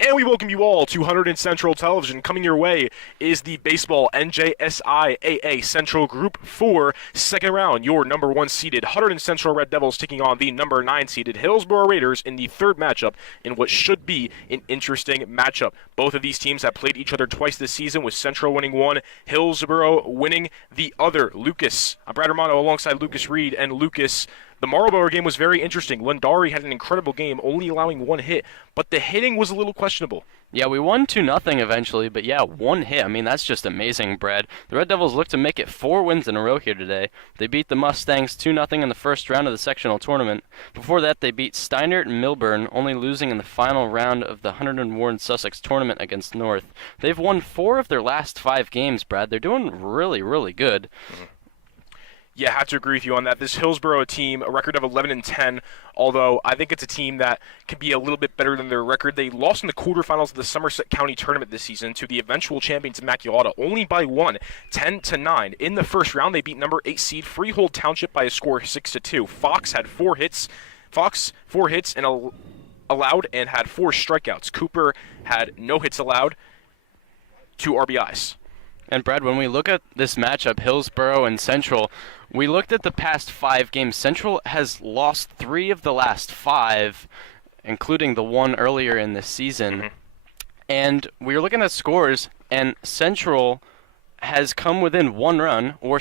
And we welcome you all to Hunterdon Central Television. Coming your way is the Baseball NJSIAA Central Group 4 second round. Your number 1 seeded Hunterdon Central Red Devils taking on the number 9 seeded Hillsboro Raiders in the third matchup in what should be an interesting matchup. Both of these teams have played each other twice this season, with Central winning one, Hillsboro winning the other. I'm Brad Romano alongside Lucas Reed, and Lucas, the Marlboro game was very interesting. Lundari had an incredible game, only allowing one hit, but the hitting was a little questionable. Yeah, we won 2-0 eventually, but yeah, one hit. I mean, that's just amazing, Brad. The Red Devils look to make it 4 wins in a row here today. They beat the Mustangs 2-0 in the first round of the sectional tournament. Before that, they beat Steinert and Milburn, only losing in the final round of the Hunterdon Warren Sussex tournament against North. They've won 4 of their last 5 games, Brad. They're doing really, really good. Yeah, I have to agree with you on that. This Hillsboro team, a record of 11-10, although I think it's a team that can be a little bit better than their record. They lost in the quarterfinals of the Somerset County tournament this season to the eventual champions Immaculata, only by 1, 10-9. In the first round, they beat number 8 seed Freehold Township by a score of 6-2. Fox had 4 hits. Fox 4 hits and allowed and had 4 strikeouts. Cooper had no hits allowed, 2 RBIs. And Brad, when we look at this matchup, Hillsboro and Central, we looked at the past 5 games. Central has lost 3 of the last 5, including the one earlier in this season. Mm-hmm. And we were looking at scores, and Central has come within 1 run, or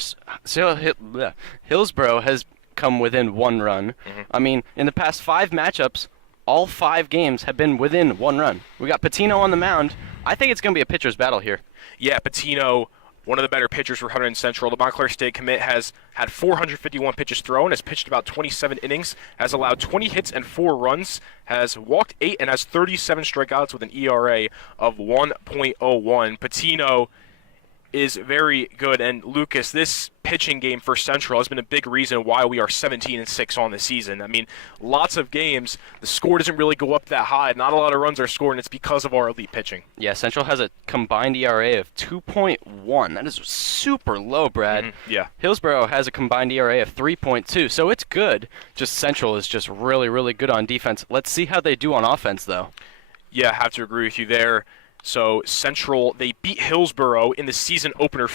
Hillsboro has come within 1 run. Mm-hmm. I mean, in the past 5 matchups, all 5 games have been within 1 run. We got Patino on the mound. I think it's going to be a pitcher's battle here. Yeah, Patino, one of the better pitchers for Hunterdon Central. The Montclair State commit has had 451 pitches thrown, has pitched about 27 innings, has allowed 20 hits and 4 runs, has walked 8, and has 37 strikeouts with an ERA of 1.01. Patino is very good, and Lucas, this pitching game for Central has been a big reason why we are 17-6 on the season. I mean, lots of games, the score doesn't really go up that high. Not a lot of runs are scored, and it's because of our elite pitching. Yeah, Central has a combined ERA of 2.1. That is super low, Brad. Yeah. Hillsboro has a combined ERA of 3.2, so it's good. Just Central is just really, really good on defense. Let's see how they do on offense, though. Yeah, I have to agree with you there. So Central, they beat Hillsboro in the season opener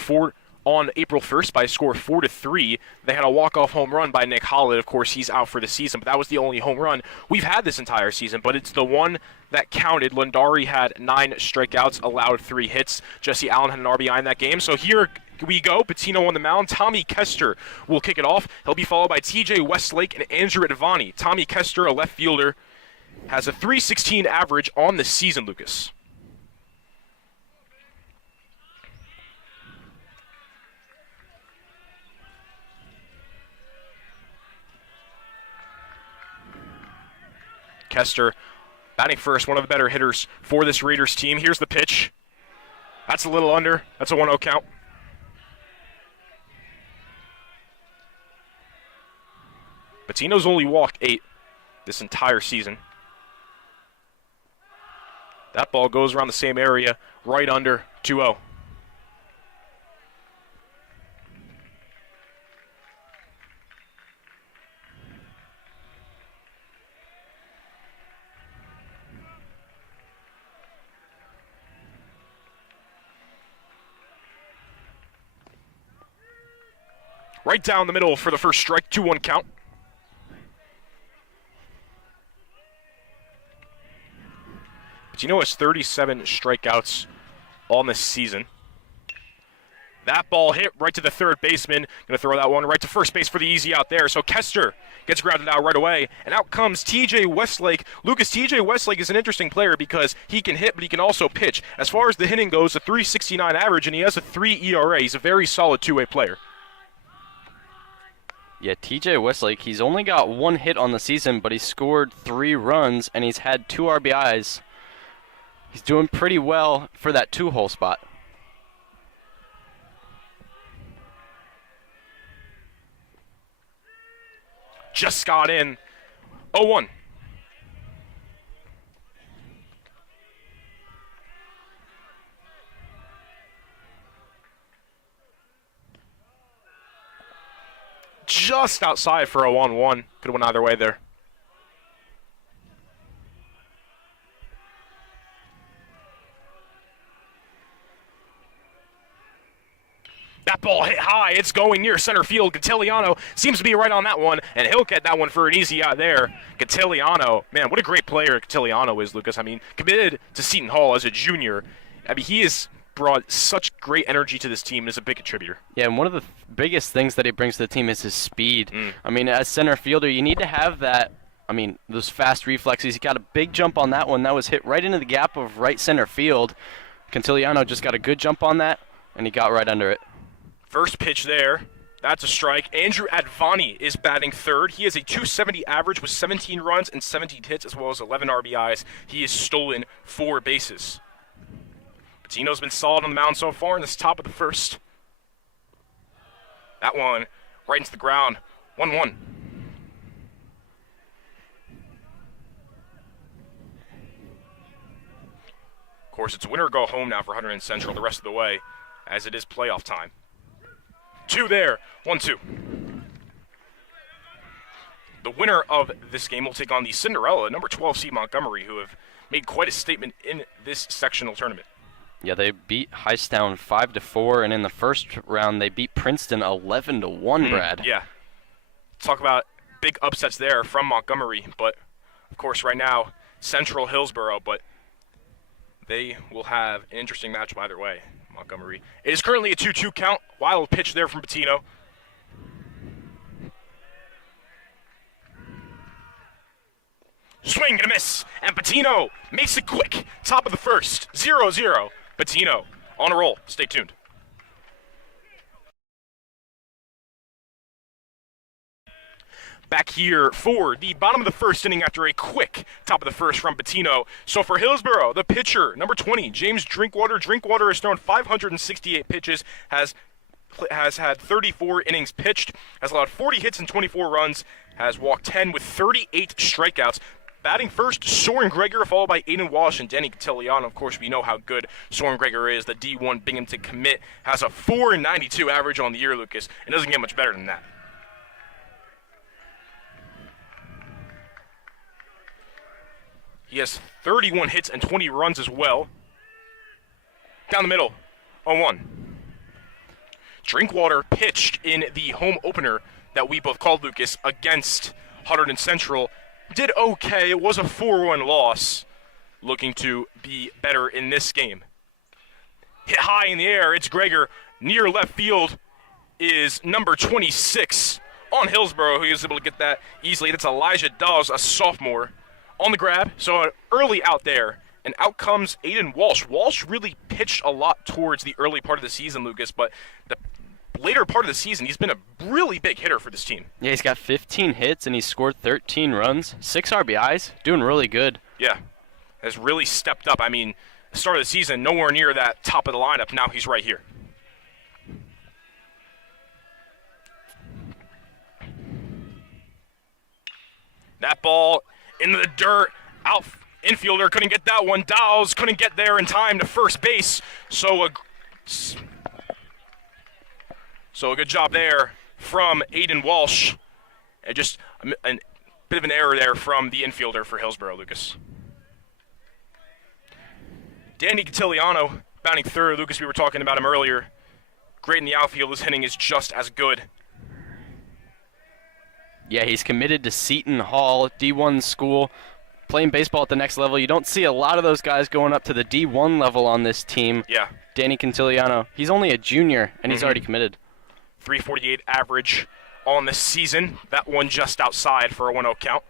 on April 1st by a score of 4-3. They had a walk-off home run by Nick Hollett. Of course, he's out for the season, but that was the only home run we've had this entire season. But it's the one that counted. Lundari had 9 strikeouts, allowed 3 hits. Jesse Allen had an RBI in that game. So here we go. Patino on the mound. Tommy Kester will kick it off. He'll be followed by TJ Westlake and Andrew Advani. Tommy Kester, a left fielder, has a .316 average on the season, Lucas. Kester batting first, one of the better hitters for this Raiders team. Here's the pitch. That's a little under. That's a 1-0 count. Patino's only walked 8 this entire season. That ball goes around the same area, right under, 2-0. Right down the middle for the first strike, 2-1 count. Patino has 37 strikeouts on this season. That ball hit right to the third baseman. Going to throw that one right to first base for the easy out there. So Kester gets grounded out right away. And out comes TJ Westlake. Lucas, TJ Westlake is an interesting player because he can hit, but he can also pitch. As far as the hitting goes, a .369 average, and he has a 3 ERA. He's a very solid two-way player. Yeah, TJ Westlake, he's only got 1 hit on the season, but he scored 3 runs, and he's had 2 RBIs. He's doing pretty well for that 2-hole spot. Just got in. 0-1. Just outside for a 1-1. Could have went either way there. That ball hit high. It's going near center field. Gatiliano seems to be right on that one, and he'll get that one for an easy out there. Gatiliano, man, what a great player Gatiliano is, Lucas. I mean, committed to Seton Hall as a junior. I mean, he has brought such great energy to this team and is a big contributor. Yeah, and one of the biggest things that he brings to the team is his speed. I mean, as center fielder, you need to have that. I mean, those fast reflexes. He got a big jump on that one. That was hit right into the gap of right center field. Cantiliano just got a good jump on that, and he got right under it. First pitch there. That's a strike. Andrew Advani is batting third. He has a .270 average with 17 runs and 17 hits as well as 11 RBIs. He has stolen 4 bases. Patino's been solid on the mound so far in this top of the first. That one right into the ground. 1-1. Of course, it's winner go home now for Hunterdon Central the rest of the way, as it is playoff time. 2 there, 1-2. The winner of this game will take on the Cinderella, number 12 seed Montgomery, who have made quite a statement in this sectional tournament. Yeah, they beat Heistown 5-4, and in the first round they beat Princeton 11-1. Brad. Yeah. Talk about big upsets there from Montgomery, but of course right now Central Hillsboro, but they will have an interesting matchup either way. Montgomery. It is currently a 2-2 count. Wild pitch there from Patino. Swing and a miss, and Patino makes it quick. Top of the first, 0-0. Patino on a roll. Stay tuned. Back here for the bottom of the first inning after a quick top of the first from Patino. So for Hillsboro, the pitcher, number 20, James Drinkwater. Drinkwater has thrown 568 pitches, has had 34 innings pitched, has allowed 40 hits and 24 runs, has walked 10 with 38 strikeouts. Batting first, Soren Greger, followed by Aiden Walsh and Danny Gatiliano. Of course, we know how good Soren Greger is. The D1 Binghamton commit has a .492 average on the year, Lucas. It doesn't get much better than that. He has 31 hits and 20 runs as well. Down the middle, 0-1. Drinkwater pitched in the home opener that we both called, Lucas, against Hunterdon Central. Did okay. It was a 4-1 loss. Looking to be better in this game. Hit high in the air. It's Greger. Near left field is number 26 on Hillsboro, who is able to get that easily. That's Elijah Dawes, a sophomore, on the grab. So early out there. And out comes Aiden Walsh. Walsh really pitched a lot towards the early part of the season, Lucas, but the later part of the season, he's been a really big hitter for this team. Yeah, he's got 15 hits and he's scored 13 runs, 6 RBIs, doing really good. Yeah, has really stepped up. I mean, the start of the season, nowhere near that top of the lineup. Now he's right here. That ball into the dirt, out. Infielder couldn't get that one. Dowles couldn't get there in time to first base. So a good job there from Aiden Walsh. And just a bit of an error there from the infielder for Hillsboro, Lucas. Danny Gatiliano batting third. Lucas, we were talking about him earlier. Great in the outfield. His hitting is just as good. Yeah, he's committed to Seton Hall, D1 school. Playing baseball at the next level. You don't see a lot of those guys going up to the D1 level on this team. Yeah. Danny Cantiliano, he's only a junior, and he's already committed. 348 average on the season. That one just outside for a 1-0 count.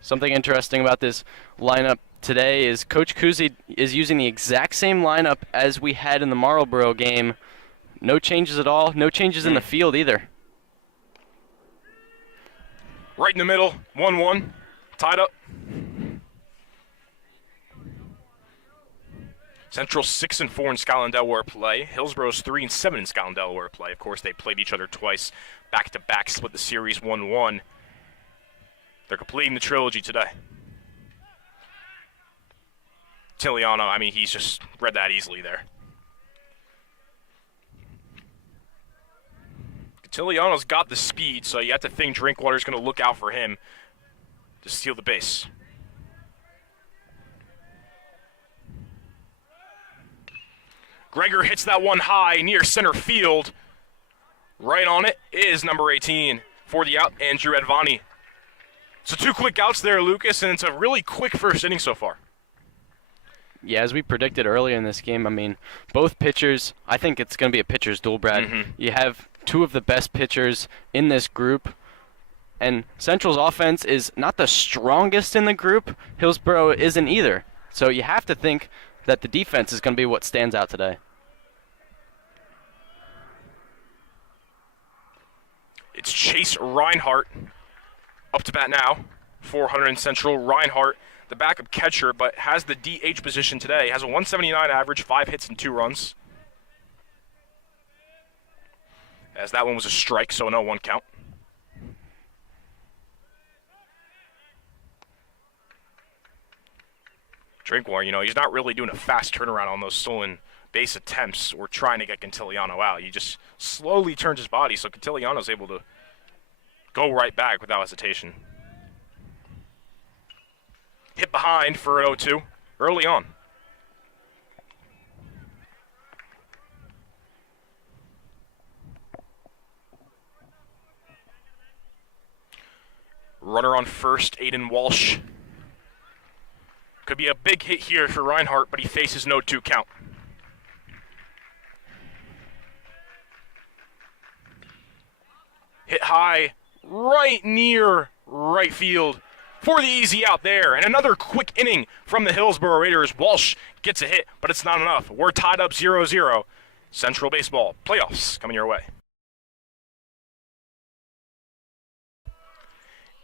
Something interesting about this lineup today is Coach Kuzi is using the exact same lineup as we had in the Marlboro game. No changes at all. No changes in the field either. Right in the middle, 1-1. Tied up. Central 6-4 in Scotland Delaware play. Hillsboro's 3-7 in Scotland Delaware play. Of course, they played each other twice, back-to-back, split the series 1-1. They're completing the trilogy today. Tiliano, I mean, he's just read that easily there. Tiliano's got the speed, so you have to think Drinkwater's going to look out for him to steal the base. Gregor hits that one high near center field. Right on it is number 18 for the out, Andrew Advani. So 2 quick outs there, Lucas, and it's a really quick first inning so far. Yeah, as we predicted earlier in this game, I mean, both pitchers, I think it's going to be a pitcher's duel, Brad. You have 2 of the best pitchers in this group, and Central's offense is not the strongest in the group. Hillsboro isn't either. So you have to think that the defense is going to be what stands out today. It's Chase Reinhardt up to bat now for Hunterdon Central. Reinhardt, the backup catcher, but has the DH position today. Has a 179 average, 5 hits and 2 runs. As that one was a strike, so no 1 count. Drinkwater, he's not really doing a fast turnaround on those stolen base attempts or trying to get Cantiliano out. He just slowly turns his body, so Cantiliano's able to go right back without hesitation. Hit behind for an 0-2 early on. Runner on first, Aiden Walsh. Could be a big hit here for Reinhardt, but he faces no 2 count. Hit high, right near right field for the easy out there. And another quick inning from the Hillsboro Raiders. Walsh gets a hit, but it's not enough. We're tied up 0-0. Central Baseball playoffs coming your way.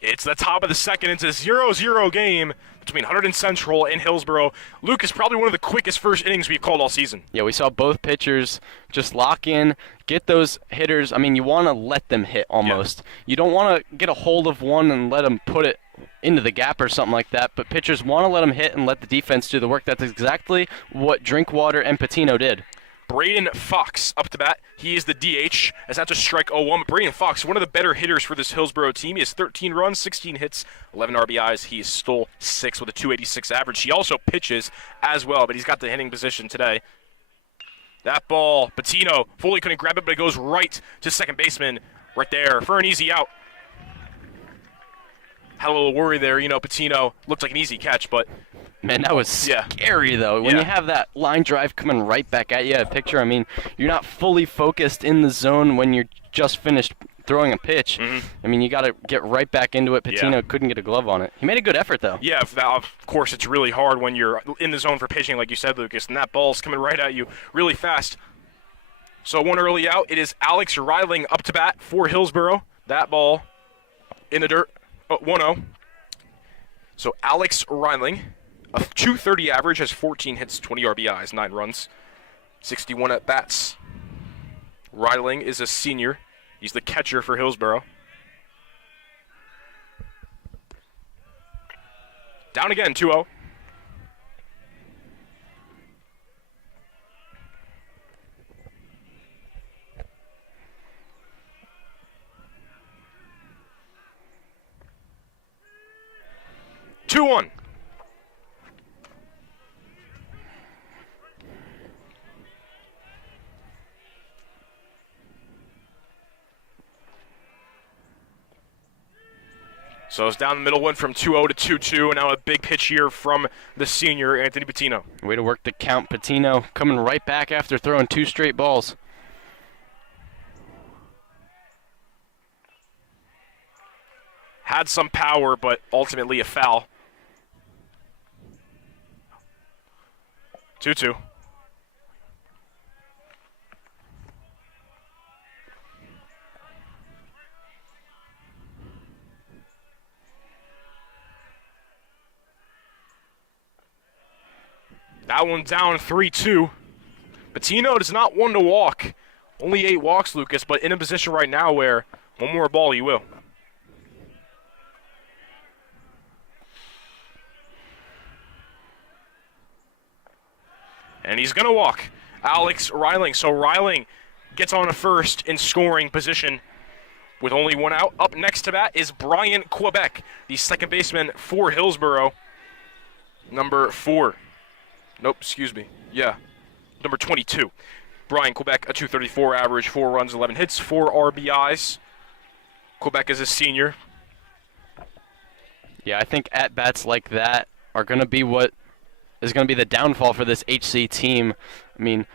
It's the top of the second. It's a 0-0 game between Hunterdon Central and Hillsboro. Lucas, probably one of the quickest first innings we've called all season. Yeah, we saw both pitchers just lock in, get those hitters. I mean, you want to let them hit almost. Yeah. You don't want to get a hold of one and let them put it into the gap or something like that, but pitchers want to let them hit and let the defense do the work. That's exactly what Drinkwater and Patino did. Braden Fox up to bat. He is the DH, as that's a strike 0-1. But Braden Fox, one of the better hitters for this Hillsboro team. He has 13 runs, 16 hits, 11 RBIs. He stole 6 with a 286 average. He also pitches as well, but he's got the hitting position today. That ball, Patino fully couldn't grab it, but it goes right to second baseman right there for an easy out. Had a little worry there. Patino looked like an easy catch, but... Man, that was scary, though. When you have that line drive coming right back at you, I mean, you're not fully focused in the zone when you're just finished throwing a pitch. I mean, you got to get right back into it. Patino couldn't get a glove on it. He made a good effort, though. Yeah, of course, it's really hard when you're in the zone for pitching, like you said, Lucas, and that ball's coming right at you really fast. So one early out. It is Alex Riling up to bat for Hillsboro. That ball in the dirt, 1-0. So Alex Riling, a 230 average, has 14 hits, 20 RBIs, 9 runs, 61 at-bats. Riling is a senior. He's the catcher for Hillsboro. Down again, 2-0. Two-one. So it's down the middle, went from 2-0 to 2-2, and now a big pitch here from the senior, Anthony Patino. Way to work the count, Patino, coming right back after throwing 2 straight balls. Had some power, but ultimately a foul. 2-2. That one down 3-2. Patino is not one to walk. Only 8 walks, Lucas, but in a position right now where one more ball, you will. And he's going to walk. Alex Riling. So Riling gets on a first in scoring position with only 1 out. Up next to bat is Brian Quebec, the second baseman for Hillsboro. Number 4. Nope, excuse me. Yeah. number 22. Brian Quebec, a 234 average, 4 runs, 11 hits, 4 RBIs. Quebec is a senior. Yeah, I think at-bats like that are going to be what is going to be the downfall for this HC team. I mean,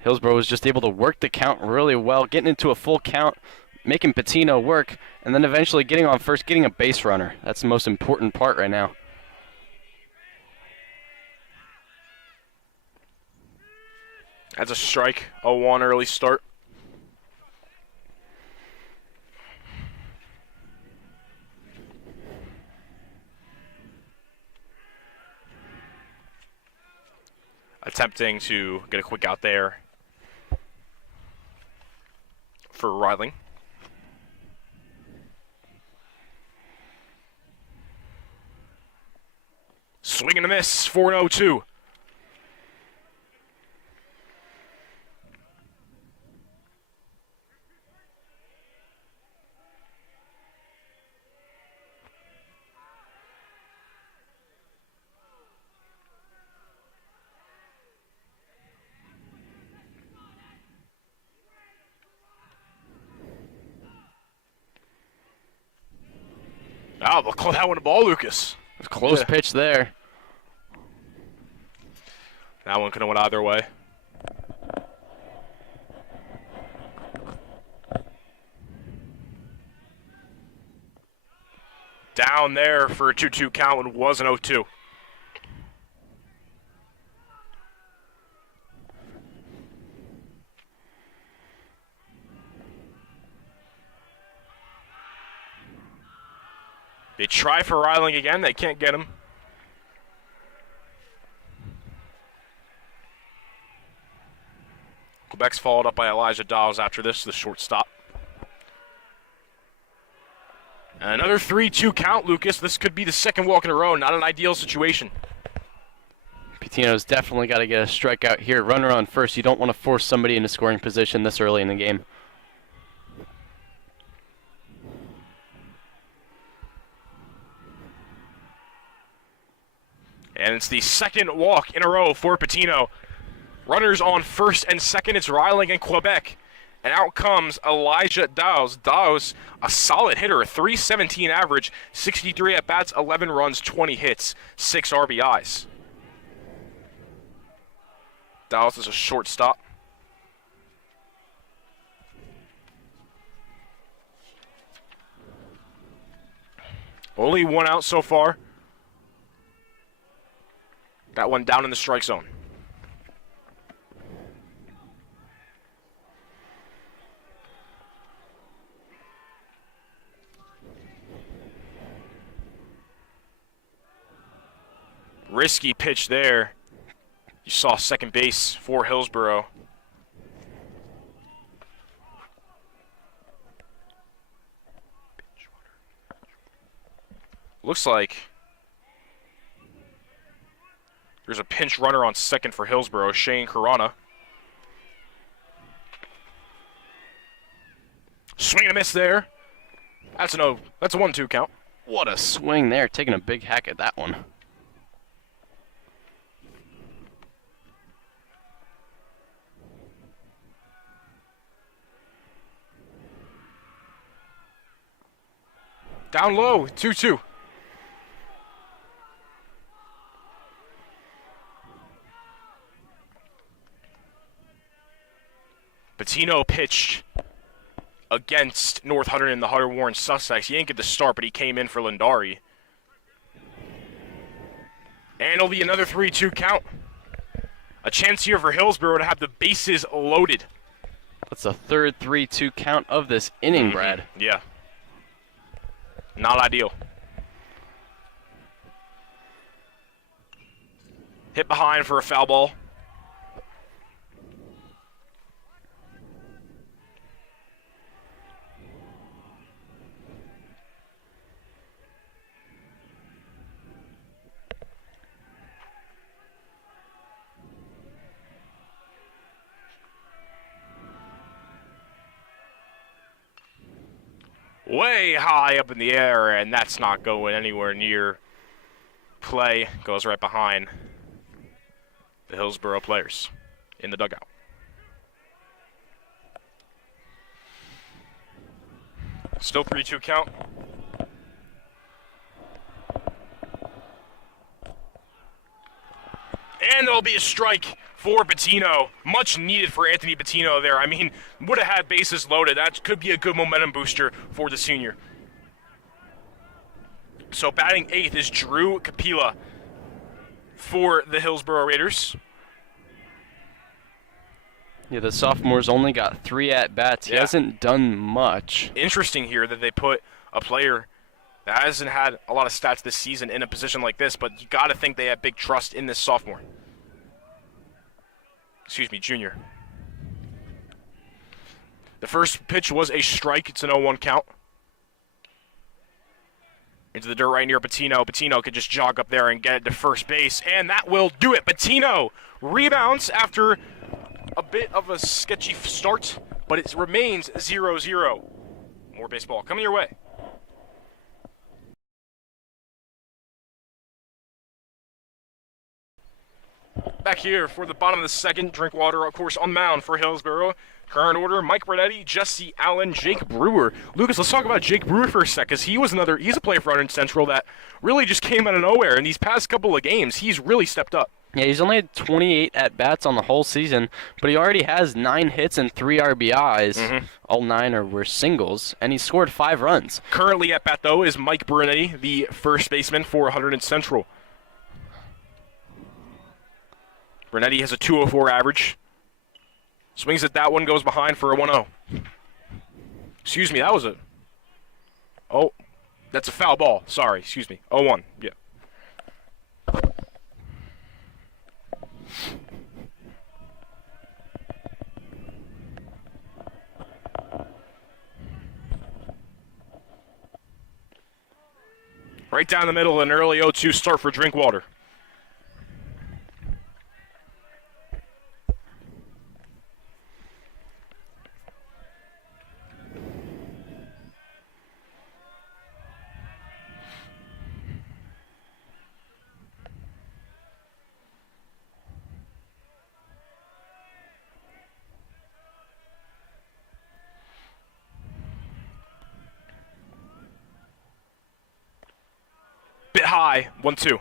Hillsboro was just able to work the count really well, getting into a full count, making Patino work, and then eventually getting on first, getting a base runner. That's the most important part right now. That's a strike, 0-1 early start. Attempting to get a quick out there for Reiling. Swing and a miss, 4-0-2. Oh, they'll call that one a ball, Lucas. Close pitch there. That one could have went either way. Down there for a 2-2 count and was an 0-2. They try for Reiling again. They can't get him. Quebec's followed up by Elijah Dawes after this, the shortstop. And another 3-2 count, Lucas. This could be the second walk in a row. Not an ideal situation. Patino's definitely got to get a strikeout here. Runner on first. You don't want to force somebody into scoring position this early in the game. And it's the second walk in a row for Patino. Runners on first and second. It's Reiling and Quebec. And out comes Elijah Dawes. Dawes, a solid hitter, a 317 average, 63 at-bats, 11 runs, 20 hits, 6 RBIs. Dawes is a shortstop. Only one out so far. That one down in the strike zone. Risky pitch there. You saw second base for Hillsboro. Looks like there's a pinch runner on second for Hillsboro, Shane Carana. Swing and a miss there. That's a 1-2 count. What a swing there, taking a big hack at that one. Down low, 2-2. Patino pitched against North Hunterdon in the Hunter Warren Sussex. He didn't get the start, but he came in for Lindari. And it'll be another 3-2 count. A chance here for Hillsboro to have the bases loaded. That's the third 3-2 count of this inning, Brad. Yeah. Not ideal. Hit behind for a foul ball. Way high up in the air, and that's not going anywhere near play. Goes right behind the Hillsboro players. in the dugout. Still 3-2 count. And there'll be a strike for Patino. Much needed for Anthony Patino there. I mean, would have had bases loaded. That could be a good momentum booster for the senior. So batting 8th is Drew Capilla for the Hillsboro Raiders. Yeah, the sophomore's only got 3 at-bats. He hasn't done much. Interesting here that they put a player that hasn't had a lot of stats this season in a position like this, but you got to think they have big trust in this sophomore. Excuse me, junior. The first pitch was a strike. It's an 0-1 count. Into the dirt right near Patino. Patino could just jog up there and get it to first base, and that will do it. Patino rebounds after a bit of a sketchy start, but it remains 0-0. More baseball coming your way. Back here for the bottom of the second, Drinkwater, of course, on mound for Hillsboro. Current order, Mike Bernetti, Jesse Allen, Jake Brewer. Lucas, let's talk about Jake Brewer for a sec, because he's a player for Hunterdon Central that really just came out of nowhere. In these past couple of games, he's really stepped up. Yeah, he's only had 28 at-bats on the whole season, but he already has 9 hits and 3 RBIs. All 9 were singles, and he scored 5 runs. Currently at bat, though, is Mike Bernetti, the first baseman for Hunterdon Central. Bernetti has a 204 average. Swings at that one, goes behind for a 1-0. Excuse me, that was a... Oh, that's a foul ball. Sorry, excuse me. 0-1, yeah. Right down the middle, an early 0-2 start for Drinkwater. Bit high, 1-2.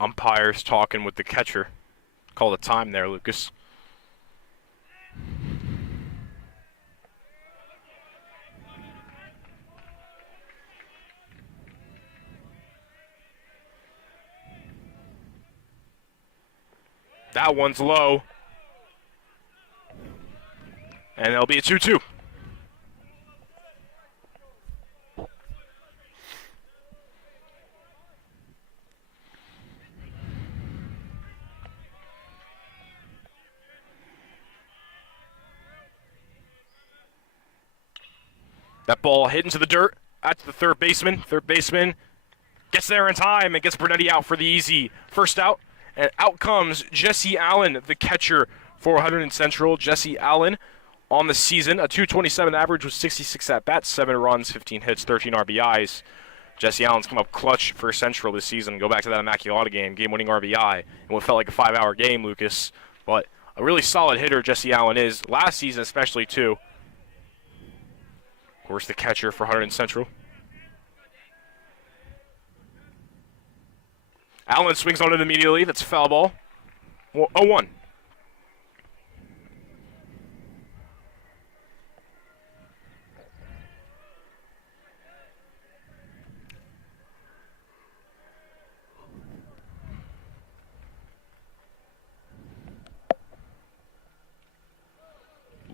Umpires talking with the catcher. Call the time there, Lucas. That one's low. And it'll be a 2-2. That ball hit into the dirt. That's the third baseman. Third baseman gets there in time and gets Bernetti out for the easy first out. And out comes Jesse Allen, the catcher for Hunterdon Central. Jesse Allen on the season, a 227 average with 66 at-bats, 7 runs, 15 hits, 13 RBIs. Jesse Allen's come up clutch for Central this season. Go back to that Immaculata game-winning RBI, and what felt like a 5-hour game, Lucas. But a really solid hitter Jesse Allen is, last season especially, too. Of course, the catcher for Hunterdon Central. Allen swings on it immediately. That's a foul ball. 0-1.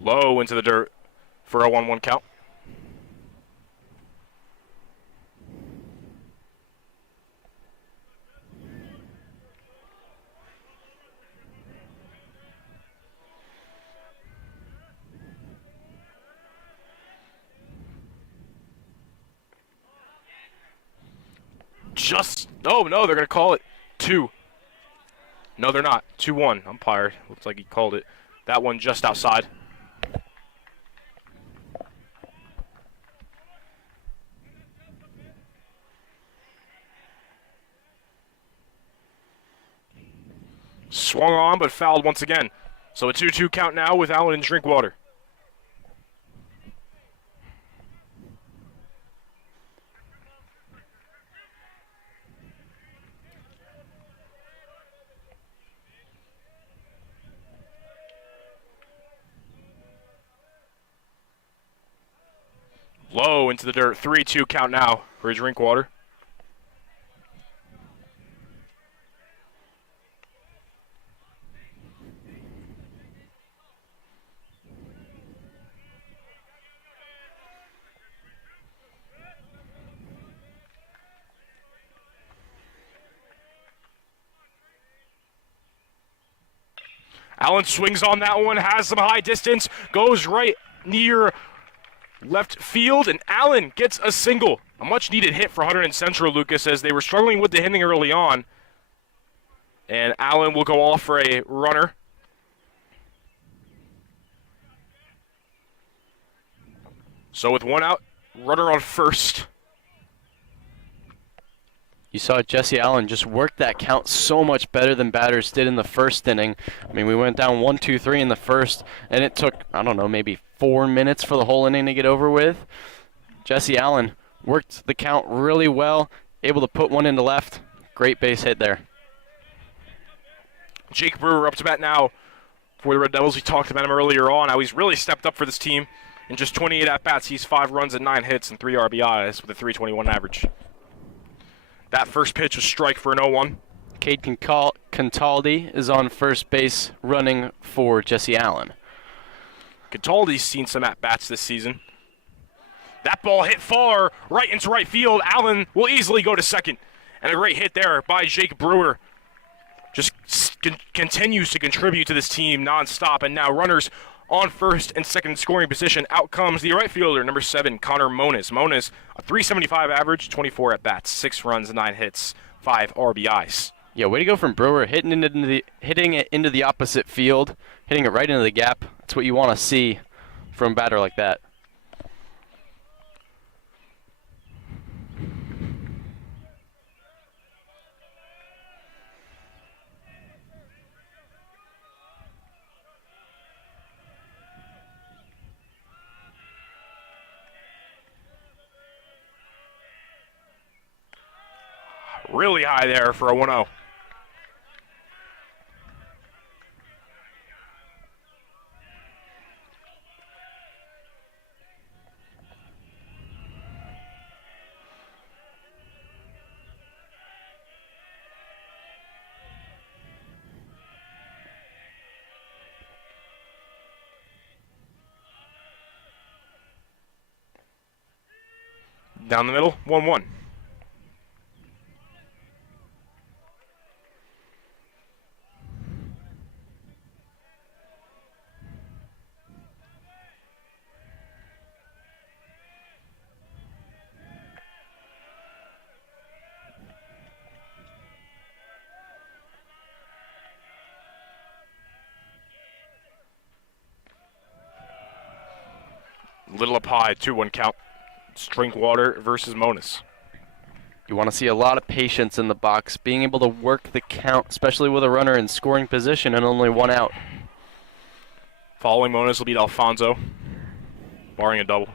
Low into the dirt for a 1-1 count. Oh, no, they're going to call it 2. No, they're not. 2-1. Umpire. Looks like he called it. That one just outside. Swung on, but fouled once again. So a 2-2 count now with Allen and Drinkwater. Low into the dirt. 3-2 count now for Drinkwater. Allen swings on that one, has some high distance, goes right near left field, and Allen gets a single. A much-needed hit for Hunterdon Central, Lucas, as they were struggling with the hitting early on. And Allen will go off for a runner. So with one out, runner on first. You saw Jesse Allen just work that count so much better than batters did in the first inning. I mean, we went down 1-2-3 in the first, and it took, I don't know, maybe 4 minutes for the whole inning to get over with. Jesse Allen worked the count really well, able to put one into left. Great base hit there. Jake Brewer up to bat now for the Red Devils. We talked about him earlier on, how he's really stepped up for this team. In just 28 at-bats, he's 5 runs and 9 hits and 3 RBIs with a .321 average. That first pitch was strike for an 0-1. Cade Contaldi is on first base running for Jesse Allen. Cataldi's seen some at-bats this season. That ball hit far, right into right field. Allen will easily go to second. And a great hit there by Jake Brewer. Just continues to contribute to this team nonstop. And now runners on first and second scoring position. Out comes the right fielder, number 7, Connor Moniz. Moniz, a .375 average, 24 at-bats, 6 runs, 9 hits, 5 RBIs. Yeah, way to go from Brewer, hitting it into the opposite field, hitting it right into the gap. That's what you want to see from a batter like that. Really high there for a 1-0. Down the middle, 1-1. Little up high, 2-1 count. It's Drinkwater versus Moniz. You want to see a lot of patience in the box, being able to work the count, especially with a runner in scoring position and only 1 out. Following Moniz will be Alfonso, barring a double.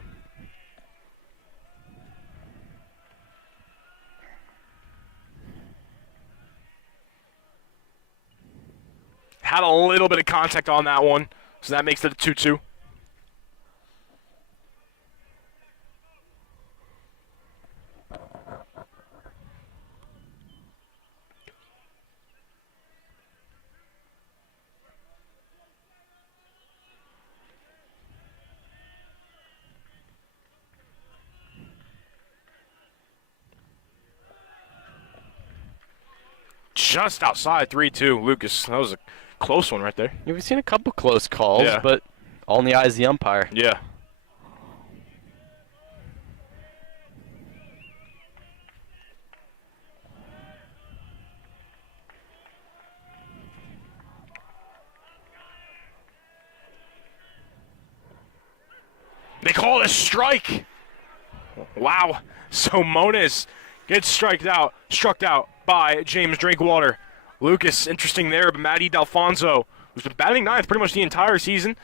Had a little bit of contact on that one, so that makes it a 2-2. Just outside 3-2, Lucas. That was a close one right there. Yeah, we've seen a couple close calls, Yeah. but all in the eyes of the umpire. Yeah. They call it a strike. Wow. So Moniz gets struck out by James Drinkwater Lucas, interesting there, but Matty D'Alfonso, who's been batting ninth pretty much the entire season,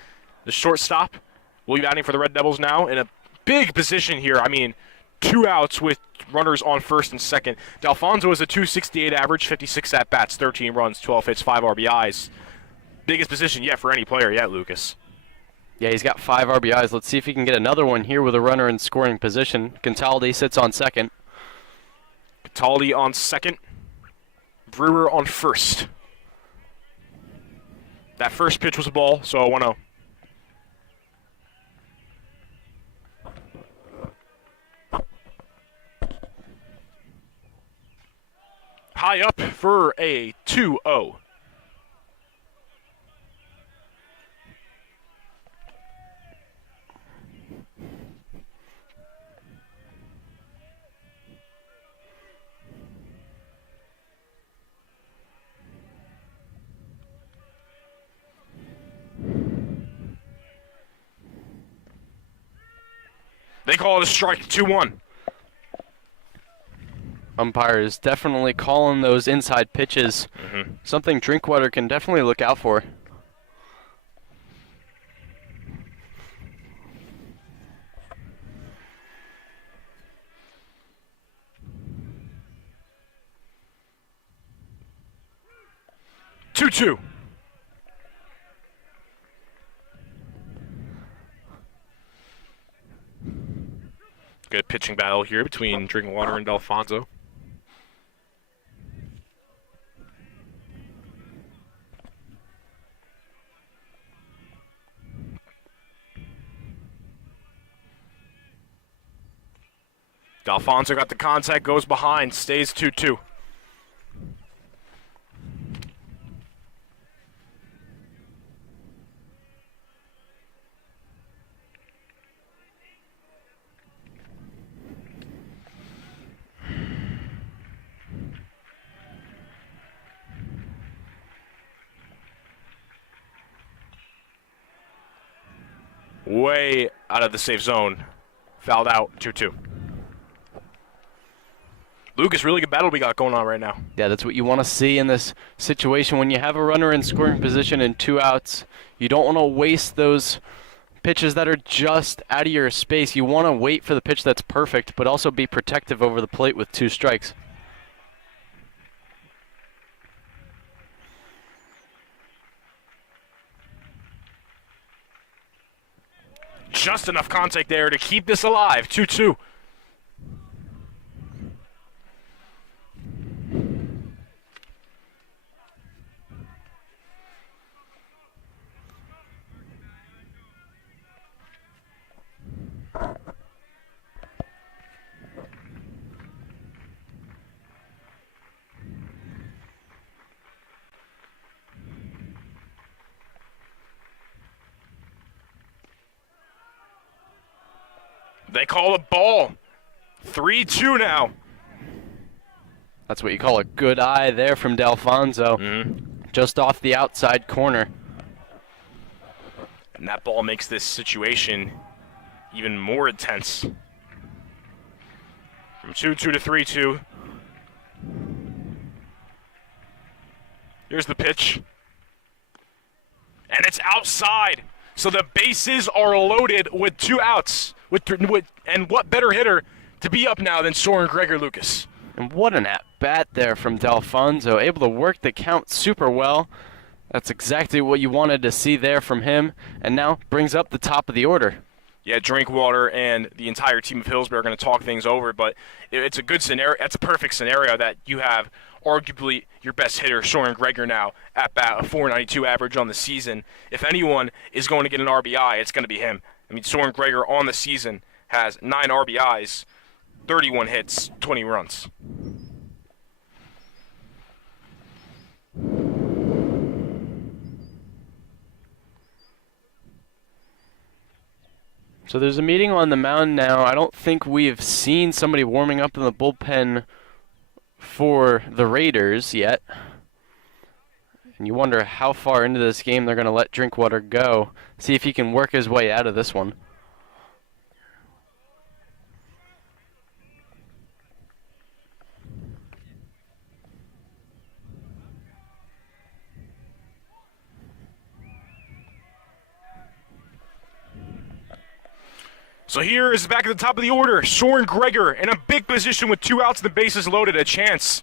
the shortstop, will be batting for the Red Devils now in a big position here. I mean, 2 outs with runners on first and second. D'Alfonso is a .268 average, 56 at-bats, 13 runs, 12 hits, 5 RBIs. Biggest position yet for any player yet, Lucas. Yeah, he's got 5 RBIs. Let's see if he can get another one here with a runner in scoring position. Cataldi sits on second. Cataldi on second. Brewer on first. That first pitch was a ball, so 1-0. High up for a 2-0. They call it a strike, 2-1. Umpire is definitely calling those inside pitches. Something Drinkwater can definitely look out for. Two. Good pitching battle here between Drinkwater and D'Alfonso. D'Alfonso got the contact, goes behind, stays 2-2. Way out of the safe zone. Fouled out, 2-2. Lucas, really good battle we got going on right now. Yeah, that's what you want to see in this situation. When you have a runner in scoring position and 2 outs, you don't want to waste those pitches that are just out of your space. You want to wait for the pitch that's perfect, but also be protective over the plate with 2 strikes. Just enough contact there to keep this alive, 2-2. They call a ball. 3-2 now. That's what you call a good eye there from D'Alfonso. Just off the outside corner. And that ball makes this situation even more intense. From 2-2 to 3-2. Here's the pitch. And it's outside. So the bases are loaded with 2 outs. And what better hitter to be up now than Soren Gregor, Lucas? And what an at-bat there from D'Alfonso. Able to work the count super well. That's exactly what you wanted to see there from him. And now brings up the top of the order. Yeah, Drinkwater and the entire team of Hillsboro are going to talk things over, but it's a good scenario. That's a perfect scenario that you have arguably your best hitter, Soren Gregor, now at bat, a .492 average on the season. If anyone is going to get an RBI, it's going to be him. I mean, Soren Gregor on the season has 9 RBIs, 31 hits, 20 runs. So there's a meeting on the mound now. I don't think we've seen somebody warming up in the bullpen for the Raiders yet. And you wonder how far into this game they're going to let Drinkwater go. See if he can work his way out of this one. So here is back at the top of the order, Soren Greger in a big position with 2 outs and the bases loaded, a chance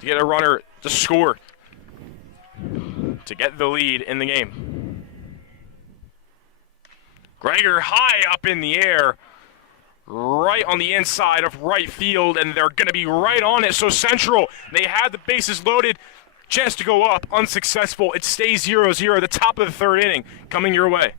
to get a runner to score, to get the lead in the game. Greger high up in the air, right on the inside of right field, and they're going to be right on it. So Central, they had the bases loaded, chance to go up, unsuccessful. It stays 0-0, the top of the third inning, coming your way.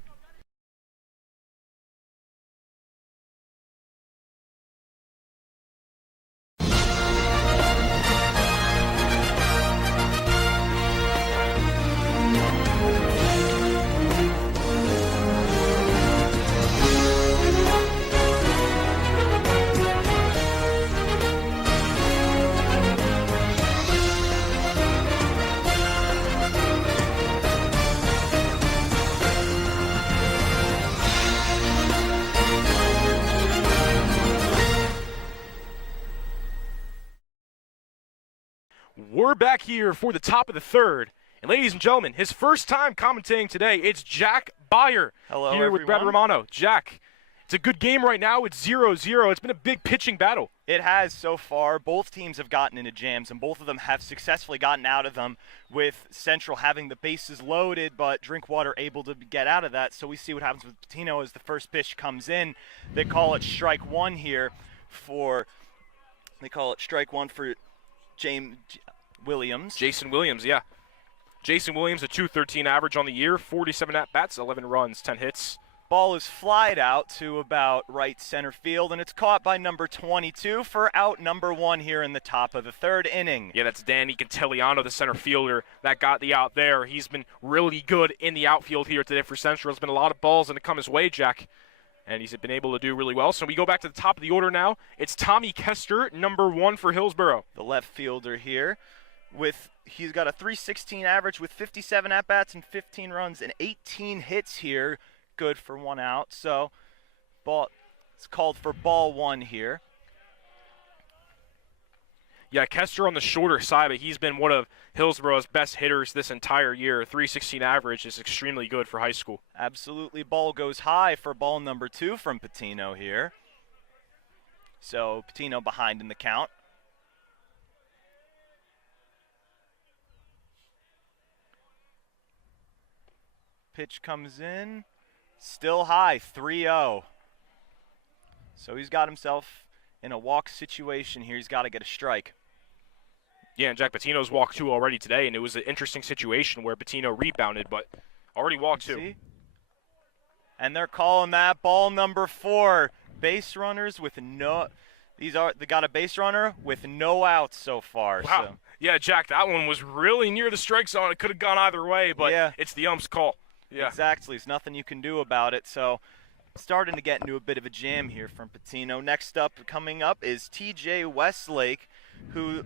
We're back here for the top of the third. And ladies and gentlemen, his first time commentating today, it's Jack Beyer. Hello, here everyone. with Brad Romano. Jack, it's a good game right now. It's 0-0. It's been a big pitching battle. It has so far. Both teams have gotten into jams, and both of them have successfully gotten out of them, with Central having the bases loaded, but Drinkwater able to get out of that. So we see what happens with Patino as the first pitch comes in. They call it strike one here for James Williams. Jason Williams, yeah. Jason Williams, a .213 average on the year, 47 at-bats, 11 runs, 10 hits. Ball is flied out to about right center field, and it's caught by number 22 for out number 1 here in the top of the third inning. Yeah, that's Danny Cantiliano, the center fielder, that got the out there. He's been really good in the outfield here today for Central. There's been a lot of balls that have come his way, Jack, and he's been able to do really well. So we go back to the top of the order now. It's Tommy Kester, number 1 for Hillsboro. The left fielder here. He's got a .316 average with 57 at-bats and 15 runs and 18 hits here. Good for 1 out. So it's called for ball 1 here. Yeah, Kester on the shorter side, but he's been one of Hillsboro's best hitters this entire year. 316 average is extremely good for high school. Absolutely. Ball goes high for ball number 2 from Patino here. So Patino behind in the count. Pitch comes in, still high, 3-0. So he's got himself in a walk situation here. He's got to get a strike. Yeah, and Jack Patino's walked 2 already today, and it was an interesting situation where Patino rebounded, but already walked 2. See? And they're calling that ball number 4. Base runners with no. They got a base runner with no outs so far. Wow. So. Yeah, Jack, that one was really near the strike zone. It could have gone either way, but yeah. It's the ump's call. Yeah. Exactly. There's nothing you can do about it. So starting to get into a bit of a jam here from Patino. Next up, coming up, is TJ Westlake, who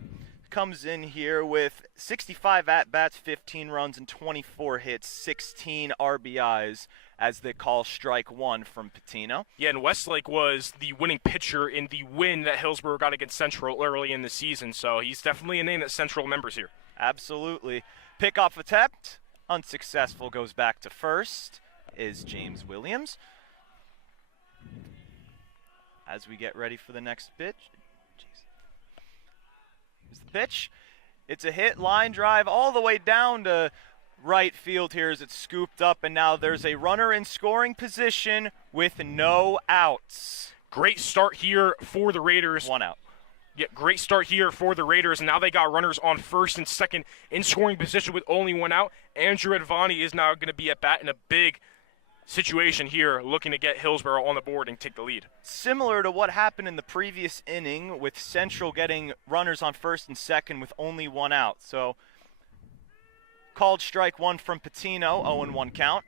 comes in here with 65 at-bats, 15 runs, and 24 hits, 16 RBIs, as they call strike 1 from Patino. Yeah, and Westlake was the winning pitcher in the win that Hillsboro got against Central early in the season, so he's definitely a name that Central remembers here. Absolutely. Pickoff attempt. Unsuccessful, goes back to first, is James Williams. As we get ready for the next pitch. Here's the pitch. It's a hit, line drive all the way down to right field here as it's scooped up, and now there's a runner in scoring position with no outs. Great start here for the Raiders. 1 out. Yeah, great start here for the Raiders, and now they got runners on first and second in scoring position with only 1 out. Andrew Advani is now going to be at bat in a big situation here, looking to get Hillsboro on the board and take the lead. Similar to what happened in the previous inning, with Central getting runners on first and second with only 1 out. So called strike 1 from Patino, 0-1 count.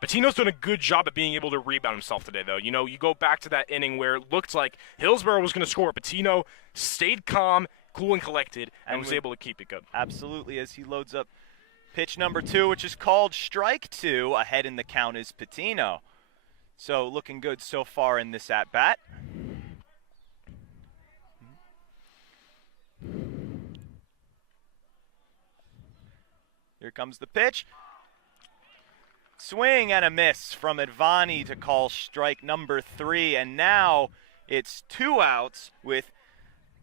Patino's done a good job of being able to rebound himself today, though. You know, you go back to that inning where it looked like Hillsboro was going to score. Patino stayed calm, cool and collected, and was able to keep it good. Absolutely, as he loads up pitch number 2, which is called strike 2. Ahead in the count is Patino. So looking good so far in this at-bat. Here comes the pitch. Swing and a miss from Advani to call strike number 3, and now it's 2 outs with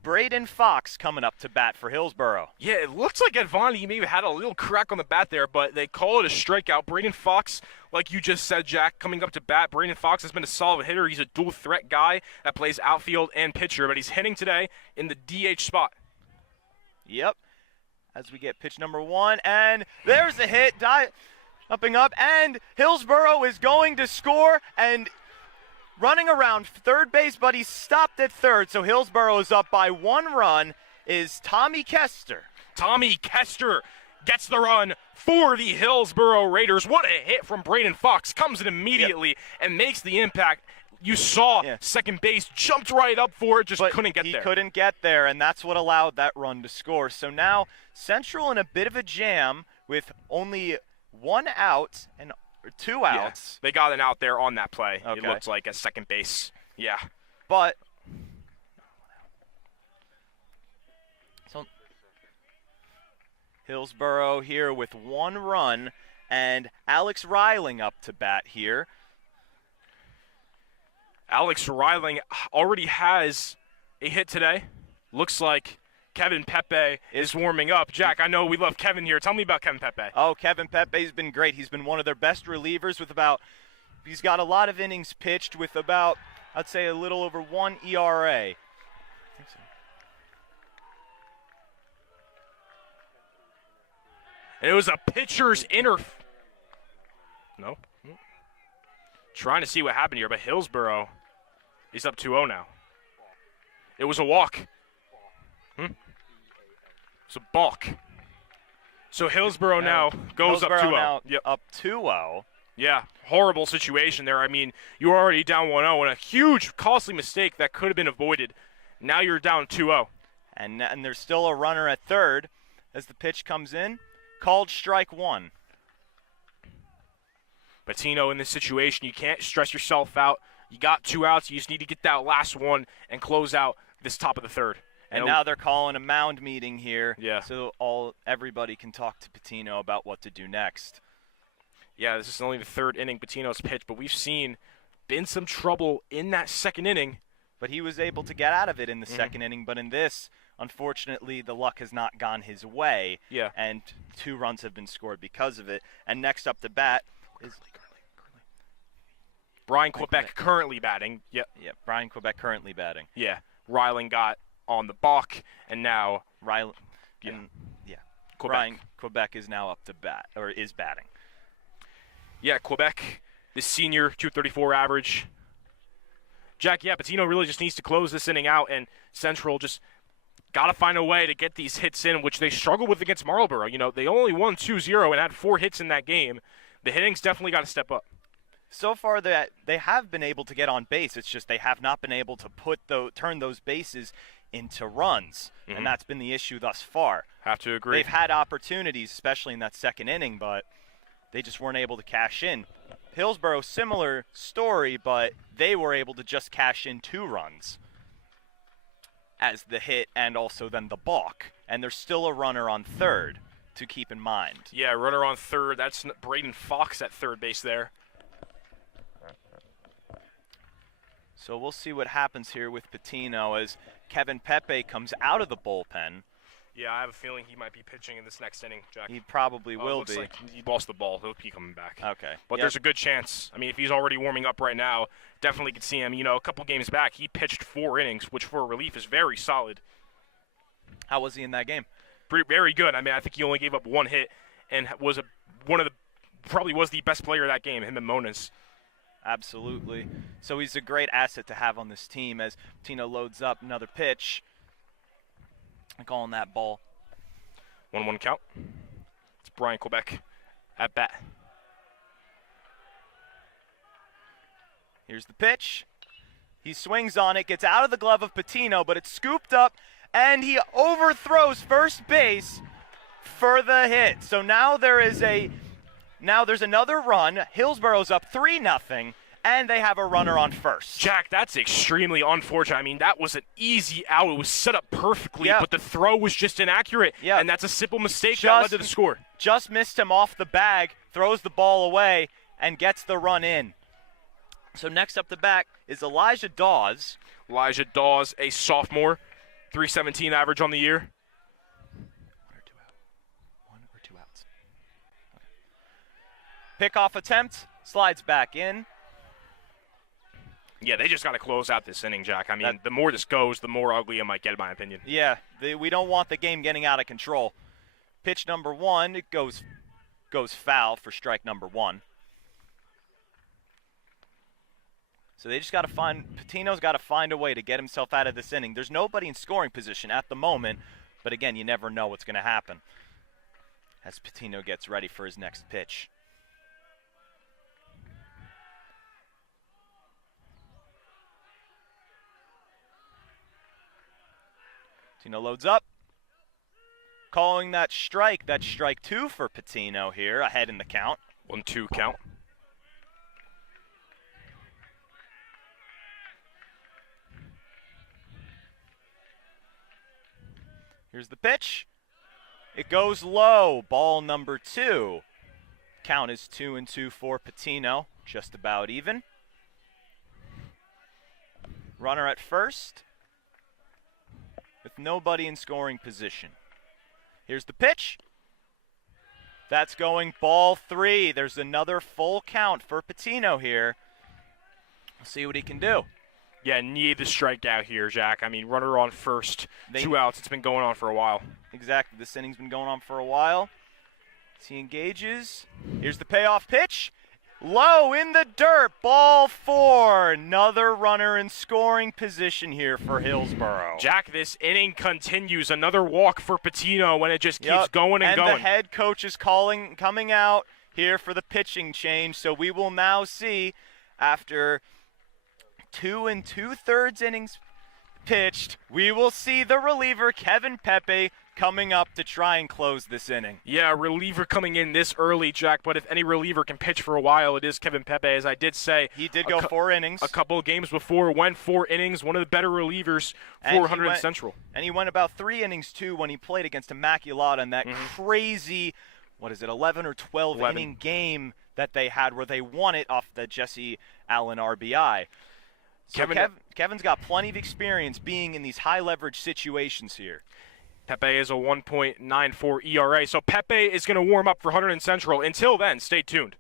Braden Fox coming up to bat for Hillsboro. Yeah, it looks like Advani maybe had a little crack on the bat there, but they call it a strikeout. Braden Fox, like you just said, Jack, coming up to bat. Braden Fox has been a solid hitter. He's a dual threat guy that plays outfield and pitcher, but he's hitting today in the DH spot. Yep. As we get pitch number 1, and there's a hit, upping up, and Hillsboro is going to score, and running around third base, but he stopped at third, so Hillsboro is up by 1 run, is Tommy Kester. Tommy Kester gets the run for the Hillsboro Raiders. What a hit from Braden Fox. Comes in immediately and makes the impact. You saw second base jumped right up for it, just couldn't get there. He couldn't get there, and that's what allowed that run to score. So now Central in a bit of a jam with only 1 out and 2 outs. They got an out there on that play. Okay. It looked like at second base. Yeah. But so Hillsboro here with 1 run, and Alex Reiling up to bat here. Alex Reiling already has a hit today. Looks like Kevin Pepe is warming up. Jack, I know we love Kevin here. Tell me about Kevin Pepe. Oh, Kevin Pepe's been great. He's been one of their best relievers with he's got a lot of innings pitched with about, I'd say, a little over 1 ERA. I think so. And it was a pitcher's No. Trying to see what happened here, but Hillsboro is up 2-0 now. It was a walk. It's a balk. So Hillsboro now goes up 2-0. Now up 2-0. Yeah, horrible situation there. I mean, you were already down 1-0, and a huge, costly mistake that could have been avoided. Now you're down 2-0. And there's still a runner at third as the pitch comes in. Called strike 1. Patino, in this situation, you can't stress yourself out. You got 2 outs. You just need to get that last one and close out this top of the third. And now they're calling a mound meeting here, yeah. So everybody can talk to Patino about what to do next. Yeah, this is only the 3rd inning Patino's pitch, but we've been some trouble in that 2nd inning. But he was able to get out of it in the 2nd inning, but in this, unfortunately, the luck has not gone his way. Yeah. And 2 runs have been scored because of it. And next up to bat is Brian Quebec currently batting. Yep. Yeah, Brian Quebec currently batting. Yeah. Reiling got on the balk, and now Brian Quebec is now up to bat, or is batting. Yeah, Quebec, the senior, 234 average. Jack, Patino really just needs to close this inning out, and Central just got to find a way to get these hits in, which they struggled with against Marlboro. You know, they only won 2-0 and had 4 hits in that game. The hitting's definitely got to step up. So far, they have been able to get on base. It's just they have not been able to turn those bases into runs, and that's been the issue thus far. Have to agree. They've had opportunities, especially in that 2nd inning, but they just weren't able to cash in. Hillsboro, similar story, but they were able to just cash in 2 runs as the hit and also then the balk, and there's still a runner on third to keep in mind. Yeah, runner on third. That's Braden Fox at third base there. So we'll see what happens here with Patino as Kevin Pepe comes out of the bullpen. Yeah, I have a feeling he might be pitching in this next inning, Jack. He probably will looks be. Like he lost the ball. He'll be coming back. Okay. But there's a good chance. I mean, if he's already warming up right now, definitely could see him. You know, a couple games back, he pitched 4 innings, which for a relief is very solid. How was he in that game? Very good. I mean, I think he only gave up 1 hit and was probably was the best player of that game, him and Moniz. Absolutely. So he's a great asset to have on this team as Tino loads up another pitch. Calling that ball. 1-1 count. It's Brian Quebec at bat. Here's the pitch. He swings on it, gets out of the glove of Patino, but it's scooped up, and he overthrows first base for the hit. So now there's another run. Hillsboro's up 3-0, and they have a runner on first. Jack, that's extremely unfortunate. I mean, that was an easy out. It was set up perfectly, but the throw was just inaccurate, and that's a simple mistake that led to the score. Just missed him off the bag, throws the ball away, and gets the run in. So next up the bat is Elijah Dawes. Elijah Dawes, a sophomore, 317 average on the year. One or two outs. Okay. Pickoff attempt, slides back in. Yeah, they just got to close out this inning, Jack. I mean, the more this goes, the more ugly it might get, in my opinion. Yeah, we don't want the game getting out of control. Pitch number one, it goes foul for strike number one. So they just got to Patino's got to find a way to get himself out of this inning. There's nobody in scoring position at the moment, but again, you never know what's going to happen as Patino gets ready for his next pitch. Patino loads up. Calling that strike. That's strike two for Patino here, ahead in the count. 1-2 count. Here's the pitch. It goes low. Ball number two. Count is 2-2 for Patino. Just about even. Runner at first, with nobody in scoring position. Here's the pitch. That's going ball three. There's another full count for Patino here. We'll see what he can do. Yeah, need the strikeout here, Jack. I mean, runner on first, 2 outs. It's been going on for a while. Exactly. This inning's been going on for a while. As he engages. Here's the payoff pitch. Low in the dirt, ball four. Another runner in scoring position here for Hillsboro. Jack, this inning continues. Another walk for Patino when it just keeps going and going. And the head coach is coming out here for the pitching change. So we will now see, after 2 2/3 innings pitched, we will see the reliever, Kevin Pepe, coming up to try and close this inning. Yeah, reliever coming in this early, Jack, but if any reliever can pitch for a while, it is Kevin Pepe, as I did say. He did go 4 innings. A couple of games before, went 4 innings, one of the better relievers for Hunterdon Central. And he went about 3 innings, too, when he played against Immaculata in that crazy, 11 or 12 inning game that they had where they won it off the Jesse Allen RBI. So Kevin's got plenty of experience being in these high-leverage situations here. Pepe is a 1.94 ERA, so Pepe is going to warm up for Hunterdon Central. Until then, stay tuned.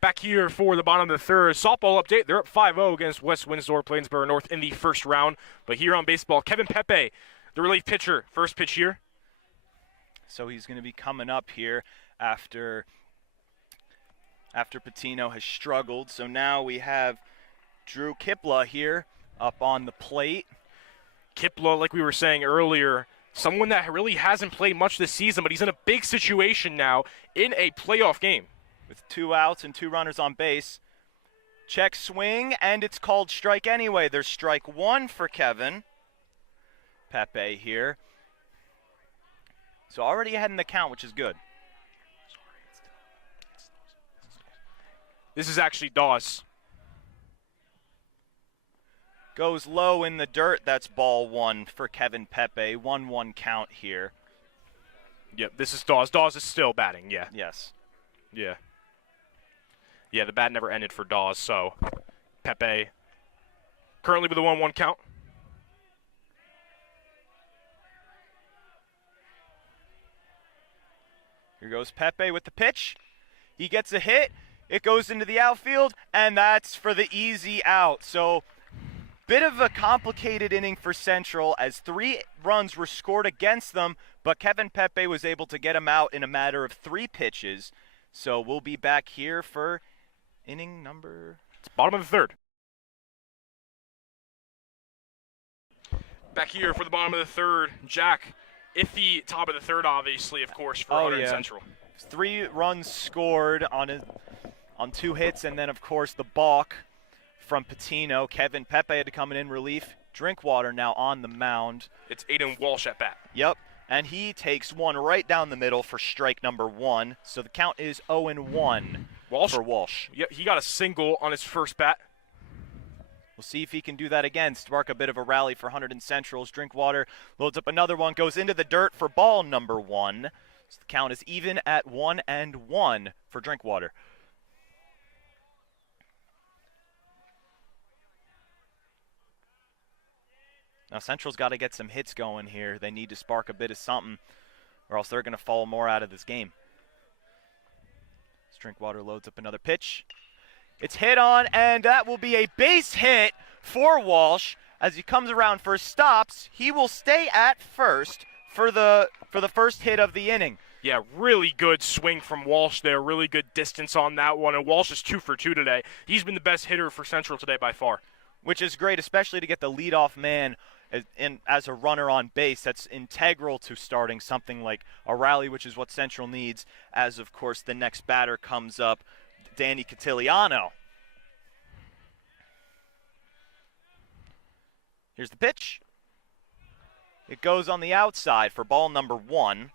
Back here for the bottom of the third. Softball update. They're up 5-0 against West Windsor, Plainsboro North in the first round. But here on baseball, Kevin Pepe, the relief pitcher. First pitch here. So he's going to be coming up here after Patino has struggled. So now we have Drew Kipla here up on the plate. Kipla, like we were saying earlier, someone that really hasn't played much this season, but he's in a big situation now in a playoff game. With 2 outs and 2 runners on base. Check swing, and it's called strike anyway. There's strike one for Kevin Pepe here. So already ahead in the count, which is good. This is actually Dawes. Goes low in the dirt. That's ball one for Kevin Pepe. 1-1 count here. Yep, this is Dawes. Dawes is still batting, yeah. Yes. Yeah. Yeah, the bat never ended for Dawes, so Pepe currently with a 1-1 count. Here goes Pepe with the pitch. He gets a hit. It goes into the outfield, and that's for the easy out. So, bit of a complicated inning for Central as 3 runs were scored against them, but Kevin Pepe was able to get him out in a matter of 3 pitches. So we'll be back here for inning number... It's bottom of the third. Back here for the bottom of the third, Jack. Iffy top of the third, obviously, of course, for Hunterdon Central. 3 runs scored on 2 hits, and then, of course, the balk from Patino. Kevin Pepe had to come in relief. Drinkwater now on the mound. It's Aiden Walsh at bat. Yep, and he takes one right down the middle for strike number 1. So the count is 0-1 for Walsh. Yep, he got a single on his first bat. We'll see if he can do that again, spark a bit of a rally for Hunterdon Central's. Drinkwater loads up another one, goes into the dirt for ball number 1. So the count is even at 1-1 for Drinkwater. Now Central's got to get some hits going here. They need to spark a bit of something, or else they're going to fall more out of this game. Drinkwater loads up another pitch. It's hit on, and that will be a base hit for Walsh. As he comes around for stops, he will stay at first for the first hit of the inning. Yeah, really good swing from Walsh there. Really good distance on that one. And Walsh is 2 for 2 today. He's been the best hitter for Central today by far. Which is great, especially to get the leadoff man as a runner on base. That's integral to starting something like a rally, which is what Central needs, as, of course, the next batter comes up, Danny Catiliano. Here's the pitch. It goes on the outside for ball number 1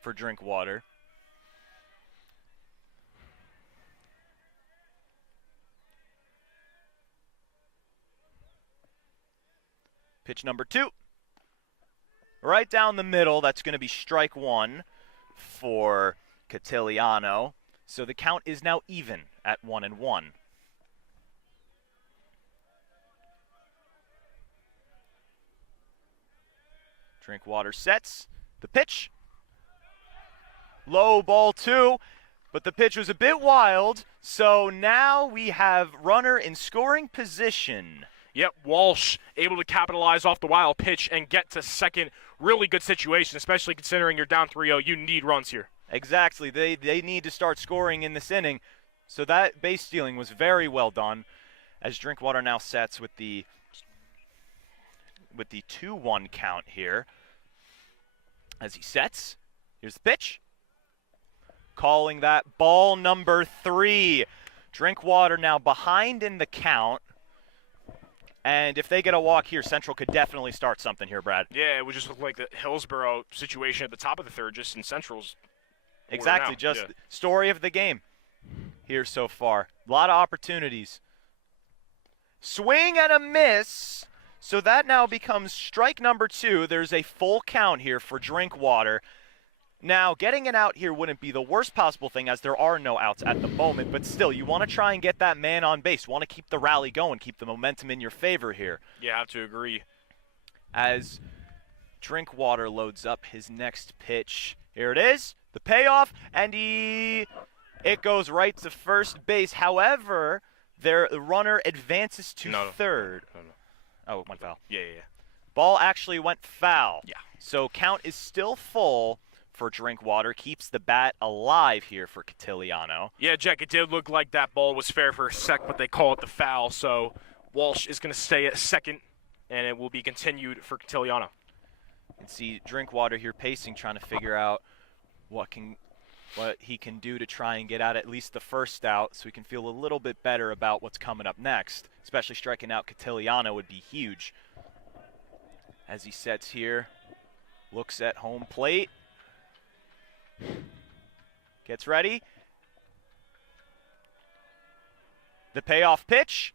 for Drinkwater. Pitch number 2. Right down the middle, that's going to be strike 1 for Catiliano. So the count is now even at 1-1. Drinkwater sets the pitch. Low ball 2, but the pitch was a bit wild. So now we have runner in scoring position. Yep, Walsh able to capitalize off the wild pitch and get to second. Really good situation, especially considering you're down 3-0. You need runs here. Exactly. They need to start scoring in this inning. So that base stealing was very well done, as Drinkwater now sets with the 2-1 count here. As he sets, here's the pitch. Calling that ball number 3. Drinkwater now behind in the count. And if they get a walk here, Central could definitely start something here, Brad. Yeah, it would just look like the Hillsboro situation at the top of the third, just in Central's. Exactly, just story of the game here so far. A lot of opportunities. Swing and a miss. So that now becomes strike number 2. There's a full count here for Drinkwater. Now, getting an out here wouldn't be the worst possible thing, as there are no outs at the moment, but still, you want to try and get that man on base. You want to keep the rally going, keep the momentum in your favor here. Yeah, I have to agree. As Drinkwater loads up his next pitch. Here it is, the payoff, and it goes right to first base. However, the runner advances to third. No. Oh, it went foul. Yeah. Ball actually went foul. Yeah. So count is still full for Drinkwater, keeps the bat alive here for Catiliano. Yeah, Jack, it did look like that ball was fair for a sec, but they call it the foul, so Walsh is going to stay at second, and it will be continued for Catiliano. You can see Drinkwater here pacing, trying to figure out what he can do to try and get out at least the first out, so he can feel a little bit better about what's coming up next. Especially striking out Catiliano would be huge. As he sets here, looks at home plate. Gets ready. The payoff pitch.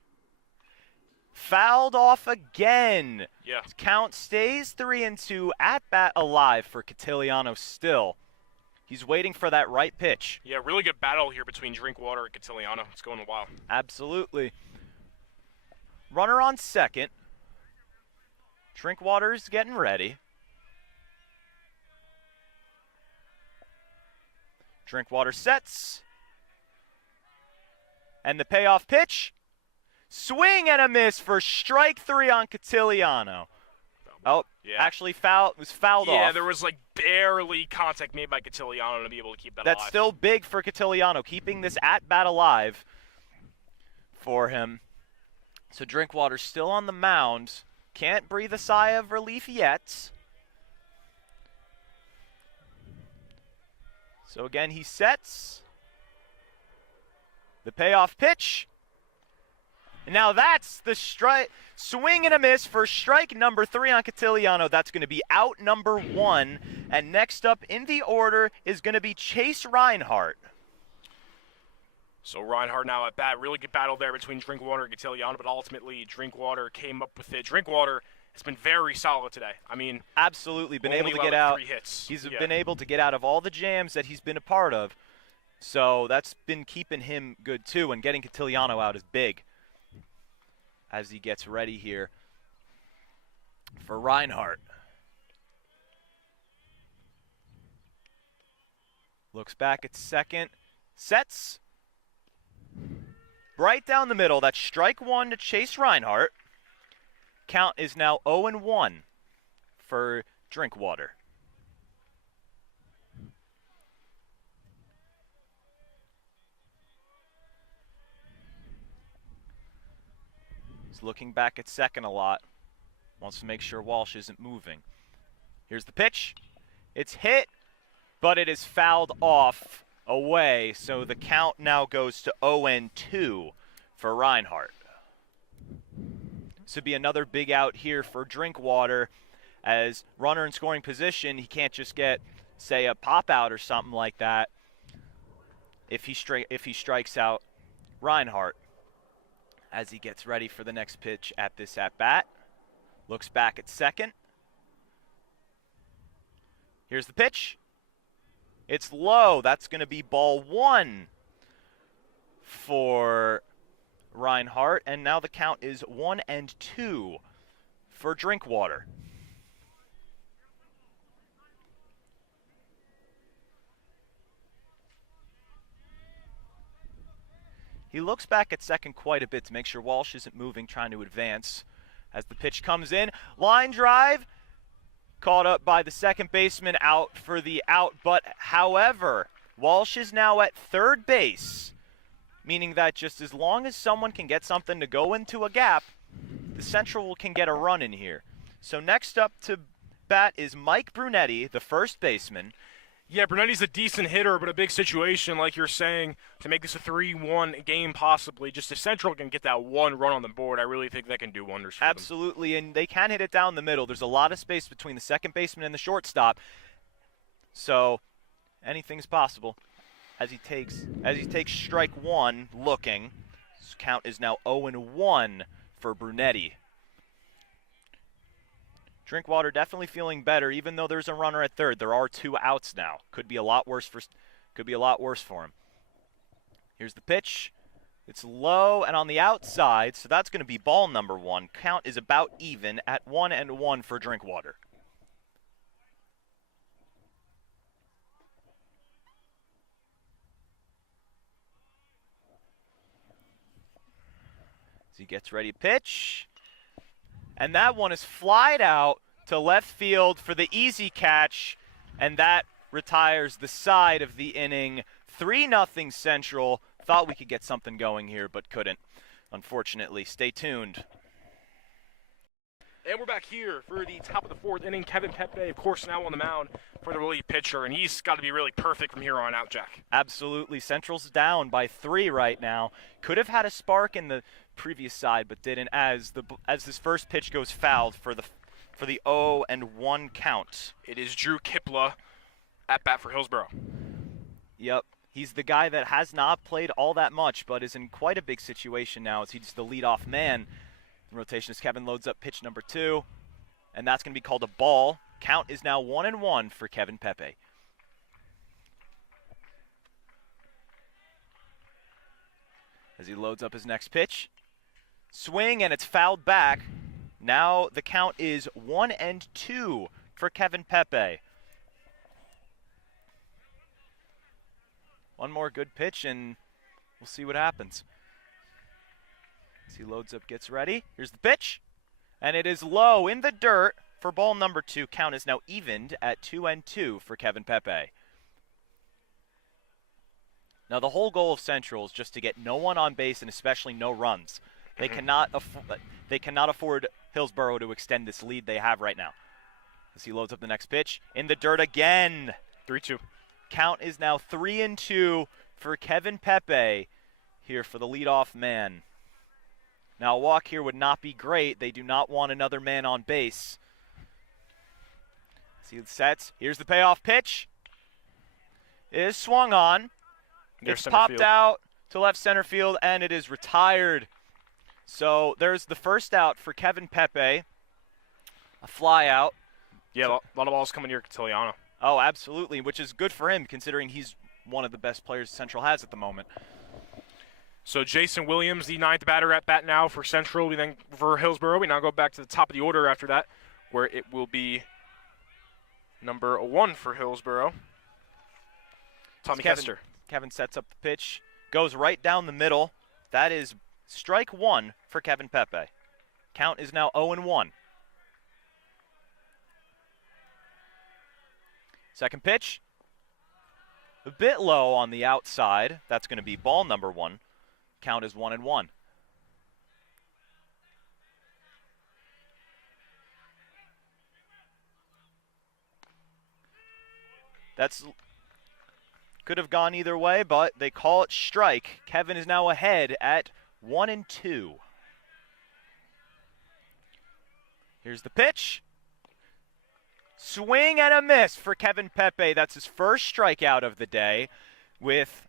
Fouled off again. Yeah. Count stays 3-2. At bat alive for Catiliano still. He's waiting for that right pitch. Yeah, really good battle here between Drinkwater and Catiliano. It's going a while. Absolutely. Runner on second. Drinkwater's getting ready. Drinkwater sets. And the payoff pitch. Swing and a miss for strike 3 on Catiliano. Oh, yeah. Actually was fouled off. Yeah, there was like barely contact made by Catiliano to be able to keep that That's alive. still big for Catiliano, keeping this at-bat alive for him. So Drinkwater's still on the mound. Can't breathe a sigh of relief yet. So again, he sets. The payoff pitch. And now that's the strike. Swing and a miss for strike number 3 on Catiliano. That's going to be out number 1. And next up in the order is going to be Chase Reinhardt. So Reinhardt now at bat. Really good battle there between Drinkwater and Catiliano, but ultimately Drinkwater came up with it. Drinkwater It's been very solid today. I mean, Absolutely been able only to get allowed out. 3 hits. He's Yeah. been able to get out of all the jams that he's been a part of. So that's been keeping him good too, and getting Catiliano out is big as he gets ready here for Reinhardt. Looks back at second, sets right down the middle. That's strike one to Chase Reinhardt. Count is now 0-1 for Drinkwater. He's looking back at second a lot. Wants to make sure Walsh isn't moving. Here's the pitch. It's hit, but it is fouled off away, so the count now goes to 0-2 for Reinhardt. This would be another big out here for Drinkwater. As runner in scoring position, he can't just get, say, a pop out or something like that if he strikes out Reinhardt. As he gets ready for the next pitch at this at-bat. Looks back at second. Here's the pitch. It's low. That's going to be ball one for Reinhardt. And now the count is 1-2 for Drinkwater. He looks back at second quite a bit to make sure Walsh isn't moving, trying to advance. As the pitch comes in, line drive, caught up by the second baseman, out for the out. But however, Walsh is now at third base, meaning that just as long as someone can get something to go into a gap, the Central can get a run in here. So next up to bat is Mike Brunetti, the first baseman. Yeah, Brunetti's a decent hitter, but a big situation, like you're saying, to make this a 3-1 game possibly. Just if Central can get that one run on the board, I really think that can do wonders for them. Absolutely, and they can hit it down the middle. There's a lot of space between the second baseman and the shortstop. So anything's possible. As he takes strike one, looking. His count is now 0-1 for Brunetti. Drinkwater definitely feeling better, even though there's a runner at third. There are 2 outs now. Could be a lot worse for him. Here's the pitch. It's low and on the outside, so that's going to be ball number 1. Count is about even at 1-1 for Drinkwater. As he gets ready to pitch. And that one is flied out to left field for the easy catch, and that retires the side of the inning. 3-0 Central. Thought we could get something going here, but couldn't, unfortunately. Stay tuned. And we're back here for the top of the 4th inning. Kevin Pepe, of course, now on the mound for the relief pitcher, and he's got to be really perfect from here on out, Jack. Absolutely. Central's down by 3 right now. Could have had a spark in the previous side, but didn't, as this first pitch goes fouled for the 0-1 count. It is Drew Kipla at bat for Hillsboro. Yep. He's the guy that has not played all that much, but is in quite a big situation now as he's the leadoff man. In rotation as Kevin loads up pitch number 2, and that's going to be called a ball. Count is now 1-1 for Kevin Pepe. As he loads up his next pitch. Swing, and it's fouled back. Now the count is 1-2 for Kevin Pepe. One more good pitch, and we'll see what happens. As he loads up, gets ready. Here's the pitch. And it is low in the dirt for ball number 2. Count is now evened at 2-2 for Kevin Pepe. Now the whole goal of Central is just to get no one on base and especially no runs. They cannot afford Hillsboro to extend this lead they have right now. As he loads up the next pitch. In the dirt again. 3-2. Count is now 3-2 for Kevin Pepe here for the leadoff man. Now a walk here would not be great. They do not want another man on base. See the sets. Here's the payoff pitch. It is swung on. It's popped out to left center field, and it is retired. So there's the first out for Kevin Pepe. A fly out. Yeah, a lot of balls coming here to Tiliano. Oh, absolutely, which is good for him considering he's one of the best players Central has at the moment. So Jason Williams, the 9th batter at bat now for Central. We then for Hillsboro. We now go back to the top of the order after that, where it will be number 1 for Hillsboro. Tommy Kester. Kevin sets up the pitch, goes right down the middle. That is strike 1 for Kevin Pepe. Count is now 0-1. Second pitch, a bit low on the outside. That's going to be ball number 1. Count is 1-1. That's could have gone either way, but they call it strike. Kevin is now ahead at 1-2. Here's the pitch. Swing and a miss for Kevin Pepe. That's his first strikeout of the day, with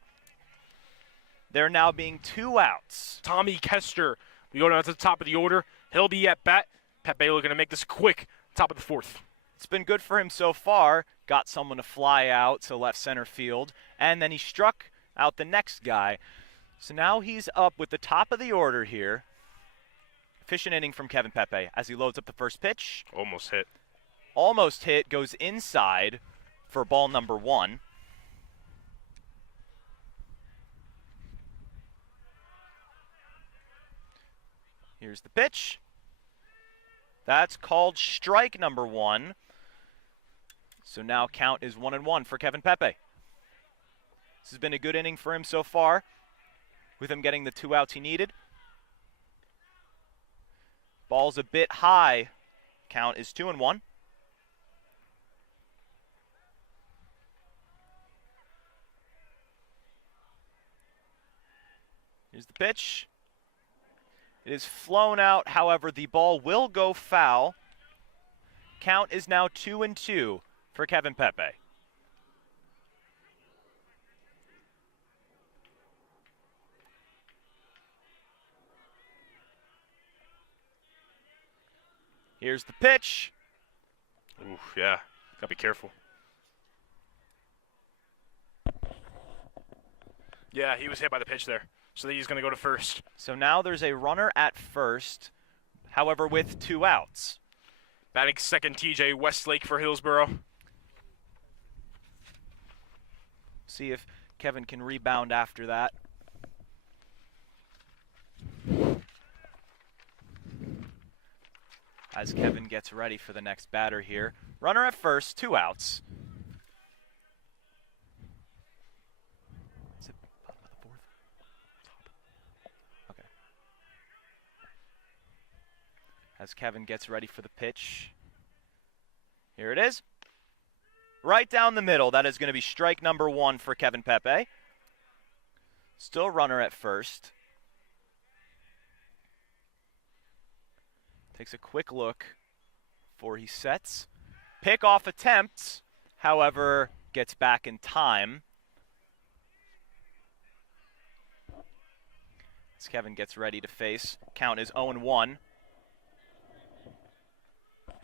there now being 2 outs. Tommy Kester. We go down to the top of the order. He'll be at bat. Pepe looking to make this quick. Top of the 4th. It's been good for him so far. Got someone to fly out to left center field, and then he struck out the next guy. So now he's up with the top of the order here. Efficient inning from Kevin Pepe as he loads up the first pitch. Almost hit. Almost hit, goes inside for ball number 1. Here's the pitch. That's called strike number 1. So now count is 1-1 for Kevin Pepe. This has been a good inning for him so far, with him getting the 2 outs he needed. Ball's a bit high. Count is 2-1. Here's the pitch. It is flown out, however, the ball will go foul. Count is now 2-2 for Kevin Pepe. Here's the pitch. Ooh, yeah. Gotta be careful. Yeah, he was hit by the pitch there. So he's going to go to first. So now there's a runner at first, however, with 2 outs. Batting second, TJ Westlake for Hillsboro. See if Kevin can rebound after that. As Kevin gets ready for the next batter here. Runner at first, 2 outs. Is it bottom of the 4th? Top. Okay. As Kevin gets ready for the pitch. Here it is. Right down the middle. That is going to be strike number 1 for Kevin Pepe. Still runner at first. Takes a quick look before he sets. Pickoff attempts, however, gets back in time. As Kevin gets ready to face. Count is 0-1.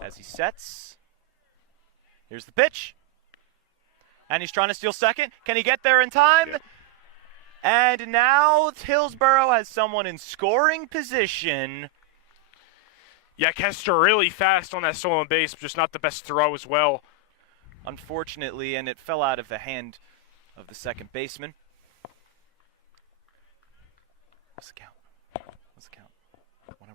As he sets. Here's the pitch. And he's trying to steal second. Can he get there in time? Yeah. And now Hillsboro has someone in scoring position. Yeah, Kester really fast on that stolen base, just not the best throw as well. Unfortunately, and it fell out of the hand of the second baseman. What's the count? What's the count? 1-1.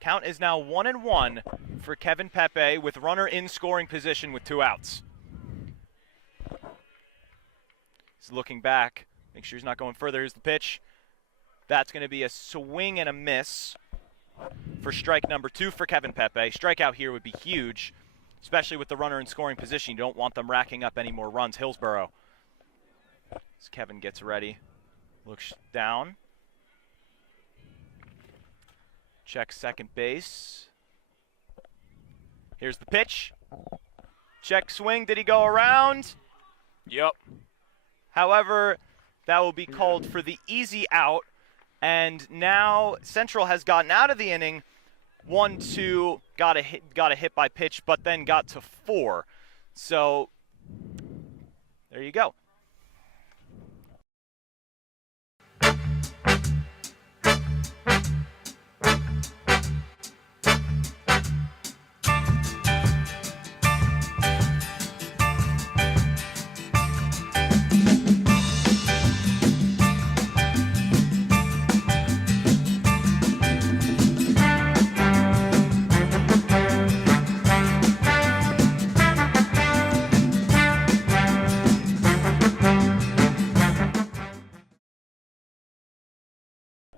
Count is now 1-1 for Kevin Pepe with runner in scoring position with 2 outs. He's looking back. Make sure he's not going further. Here's the pitch. That's going to be a swing and a miss for strike number 2 for Kevin Pepe. Strikeout here would be huge, especially with the runner in scoring position. You don't want them racking up any more runs. Hillsboro. As Kevin gets ready, looks down. Checks second base. Here's the pitch. Check swing. Did he go around? Yep. However, that will be called for the easy out. And now Central has gotten out of the inning 1-2, got a hit by pitch, but then got to 4. So there you go.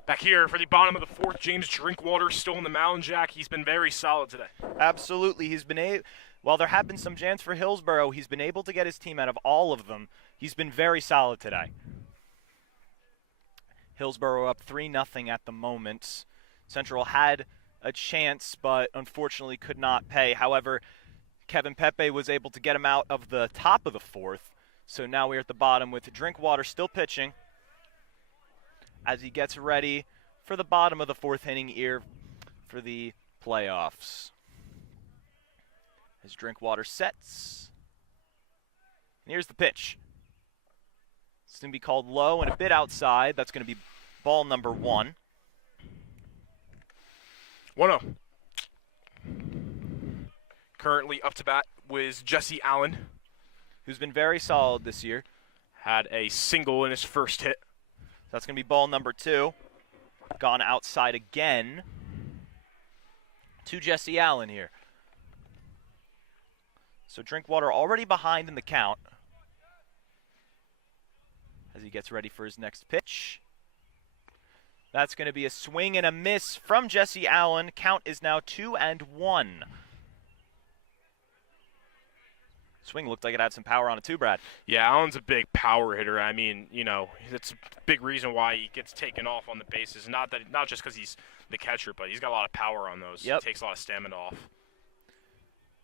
Back here for the bottom of the fourth, James Drinkwater still on the mound, Jack. He's been very solid today. Absolutely. He's been while there have been some jams for Hillsboro, he's been able to get his team out of all of them. He's been very solid today. Hillsboro up 3-0 at the moment. Central had a chance, but unfortunately could not pay. However, Kevin Pepe was able to get him out of the top of the fourth. So now we're at the bottom with Drinkwater still pitching as he gets ready for the bottom of the fourth inning here for the playoffs. As Drinkwater sets. And here's the pitch. It's going to be called low and a bit outside. That's going to be ball number 1. 1-0. Currently up to bat was Jesse Allen, who's been very solid this year. Had a single in his first hit. That's going to be ball number 2. Gone outside again to Jesse Allen here. So Drinkwater already behind in the count as he gets ready for his next pitch. That's going to be a swing and a miss from Jesse Allen. Count is now 2-1. Swing looked like it had some power on it too, Brad. Yeah, Allen's a big power hitter. I mean, you know, that's a big reason why he gets taken off on the bases. Not just because he's the catcher, but he's got a lot of power on those. Yep. He takes a lot of stamina off.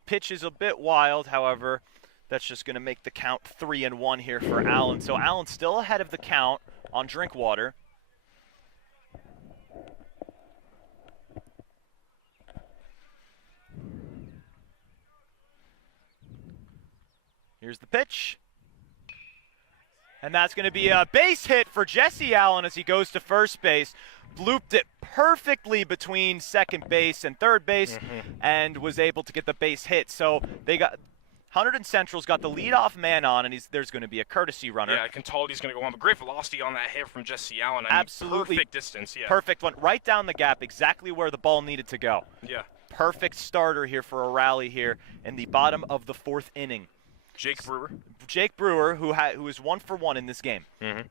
Pitch is a bit wild, however, that's just going to make the count 3-1 here for Allen. So Allen still ahead of the count on Drinkwater. Here's the pitch. And that's going to be a base hit for Jesse Allen as he goes to first base. Looped it perfectly between second base and third base and was able to get the base hit. So they got Hunterdon Central's got the leadoff man on, and there's going to be a courtesy runner. Yeah, Cantali's going to go on, but great velocity on that hit from Jesse Allen. Absolutely. Perfect distance, yeah. Perfect one. Right down the gap, exactly where the ball needed to go. Yeah. Perfect starter here for a rally here in the bottom of the fourth inning. Jake Brewer, who is 1 for 1 in this game. Had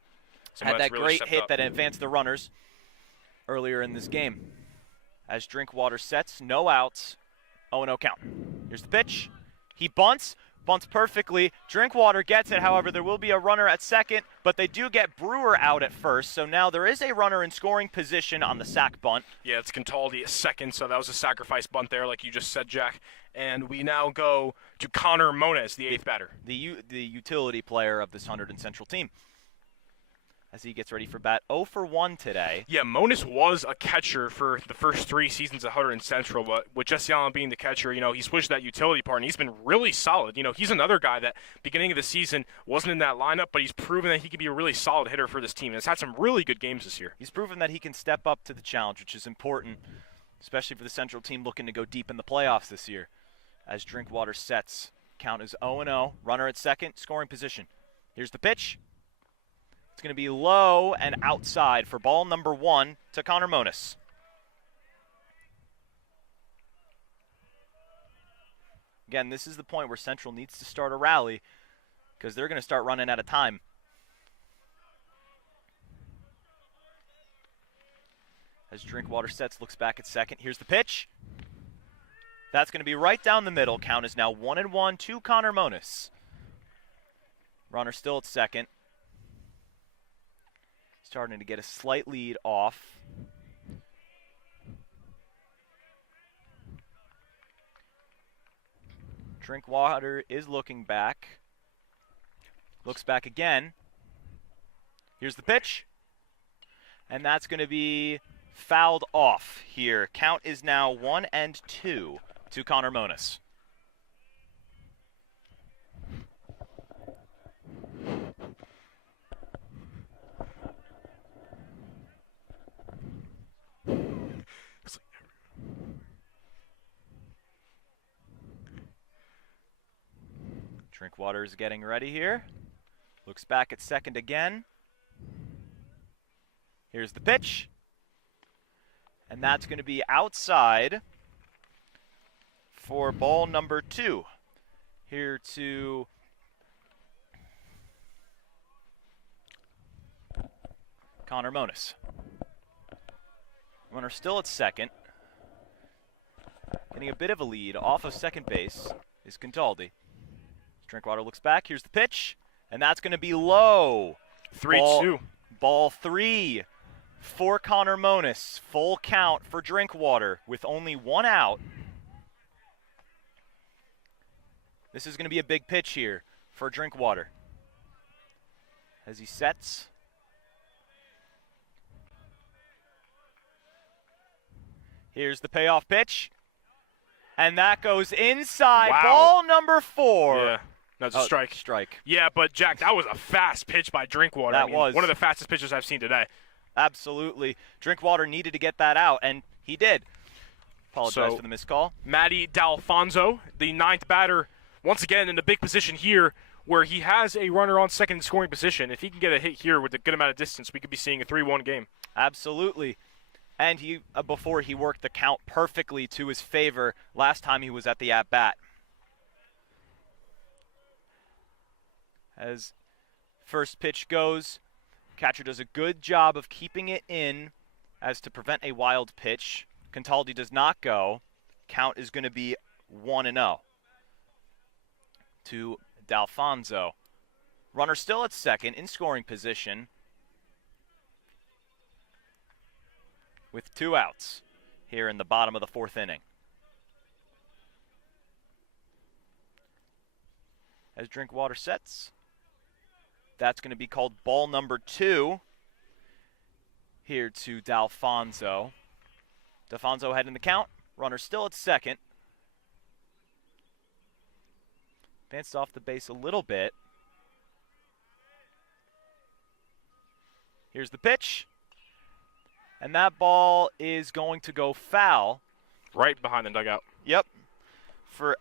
that really great hit that advanced the runners earlier in this game. As Drinkwater sets, no outs, 0-0 count. Here's the pitch. He bunts perfectly. Drinkwater gets it, however, there will be a runner at second, but they do get Brewer out at first, so now there is a runner in scoring position on the sac bunt. Yeah, it's Cantali at second, so that was a sacrifice bunt there, like you just said, Jack. And we now go to Connor Moniz, the eighth batter. The utility player of this Hunterdon Central team. As he gets ready for bat 0 for 1 today. Yeah, Moniz was a catcher for the first 3 seasons at Hunterdon Central, but with Jesse Allen being the catcher, you know, he switched that utility part, and he's been really solid. You know, he's another guy that beginning of the season wasn't in that lineup, but he's proven that he can be a really solid hitter for this team, and has had some really good games this year. He's proven that he can step up to the challenge, which is important, especially for the Central team looking to go deep in the playoffs this year. As Drinkwater sets, count is 0-0, runner at second, scoring position. Here's the pitch. It's going to be low and outside for ball number 1 to Connor Moniz. Again, this is the point where Central needs to start a rally because they're going to start running out of time. As Drinkwater sets, looks back at second. Here's the pitch. That's going to be right down the middle. Count is now 1-1 to Connor Moniz. Runner still at second. Starting to get a slight lead off. Drinkwater is looking back. Looks back again. Here's the pitch. And that's going to be fouled off here. Count is now 1-2 to Connor Monis. Drinkwater is getting ready here. Looks back at second again. Here's the pitch. And that's going to be outside for ball number 2. Here to Connor Monis. Runner still at second. Getting a bit of a lead off of second base is Contaldi. Drinkwater looks back. Here's the pitch. And that's going to be low. 3-2. Ball 3 for Connor Monis. Full count for Drinkwater with only 1 out. This is going to be a big pitch here for Drinkwater. As he sets. Here's the payoff pitch. And that goes inside. Wow. Ball number 4. Yeah, that's a strike. Strike. Yeah, but Jack, that was a fast pitch by Drinkwater. That was. One of the fastest pitches I've seen today. Absolutely. Drinkwater needed to get that out, and he did. Apologize for the missed call. Matty D'Alfonso, the 9th batter, once again in a big position here where he has a runner on second in scoring position. If he can get a hit here with a good amount of distance, we could be seeing a 3-1 game. Absolutely. And he before he worked the count perfectly to his favor last time he was at the at-bat. As first pitch goes, catcher does a good job of keeping it in as to prevent a wild pitch. Contaldi does not go. Count is going to be 1-0 to D'Alfonso. Runner still at second in scoring position with 2 outs here in the bottom of the 4th inning. As Drinkwater sets, that's going to be called ball number 2 here to D'Alfonso. D'Alfonso ahead in the count. Runner still at second. Advanced off the base a little bit. Here's the pitch. And that ball is going to go foul. Right behind the dugout. Yep. For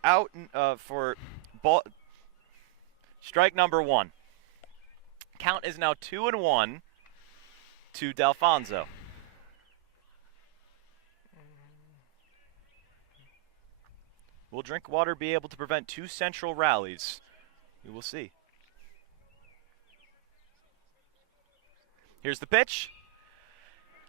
ball strike number 1. Count is now 2-1 to D'Alfonso. Will Drinkwater be able to prevent 2 central rallies? We will see. Here's the pitch.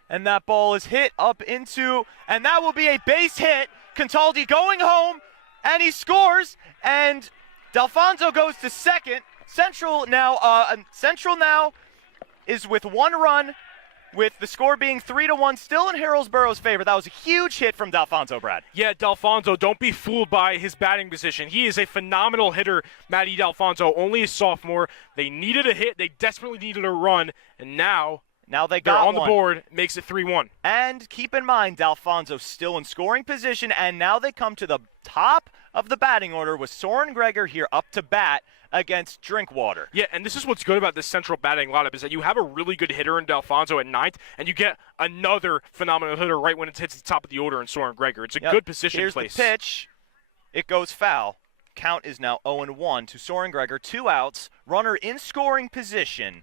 And that ball is hit up into, and that will be a base hit. Contaldi going home, and he scores, and D'Alfonso goes to second. Central now is with 1 run, with the score being 3-1, still in Hillsboro's favor. That was a huge hit from D'Alfonso, Brad. Yeah, D'Alfonso, don't be fooled by his batting position. He is a phenomenal hitter, Matty D'Alfonso, only a sophomore. They needed a hit. They desperately needed a run, and now they they're got on the one. board, makes it 3-1. And keep in mind, D'Alfonso still in scoring position, and now they come to the top of the batting order with Soren Gregor here up to bat against Drinkwater. Yeah, and this is what's good about this central batting lineup is that you have a really good hitter in D'Alfonso at 9th, and you get another phenomenal hitter right when it hits the top of the order in Soren Gregor. It's a good position Here's place. The pitch. It goes foul. Count is now 0-1 to Soren Gregor. 2 outs. Runner in scoring position.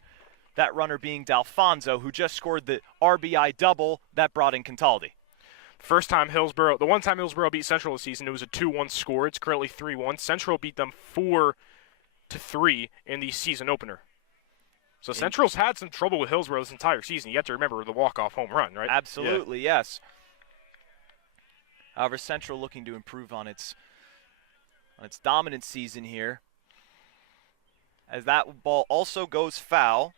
That runner being D'Alfonso, who just scored the RBI double that brought in Contaldi. The one time Hillsboro beat Central this season, it was a 2-1 score. It's currently 3-1. Central beat them 4-3 in the season opener. So Central's had some trouble with Hillsboro this entire season. You have to remember the walk-off home run, right? Absolutely, yes. However, Central looking to improve on its dominant season here. As that ball also goes foul.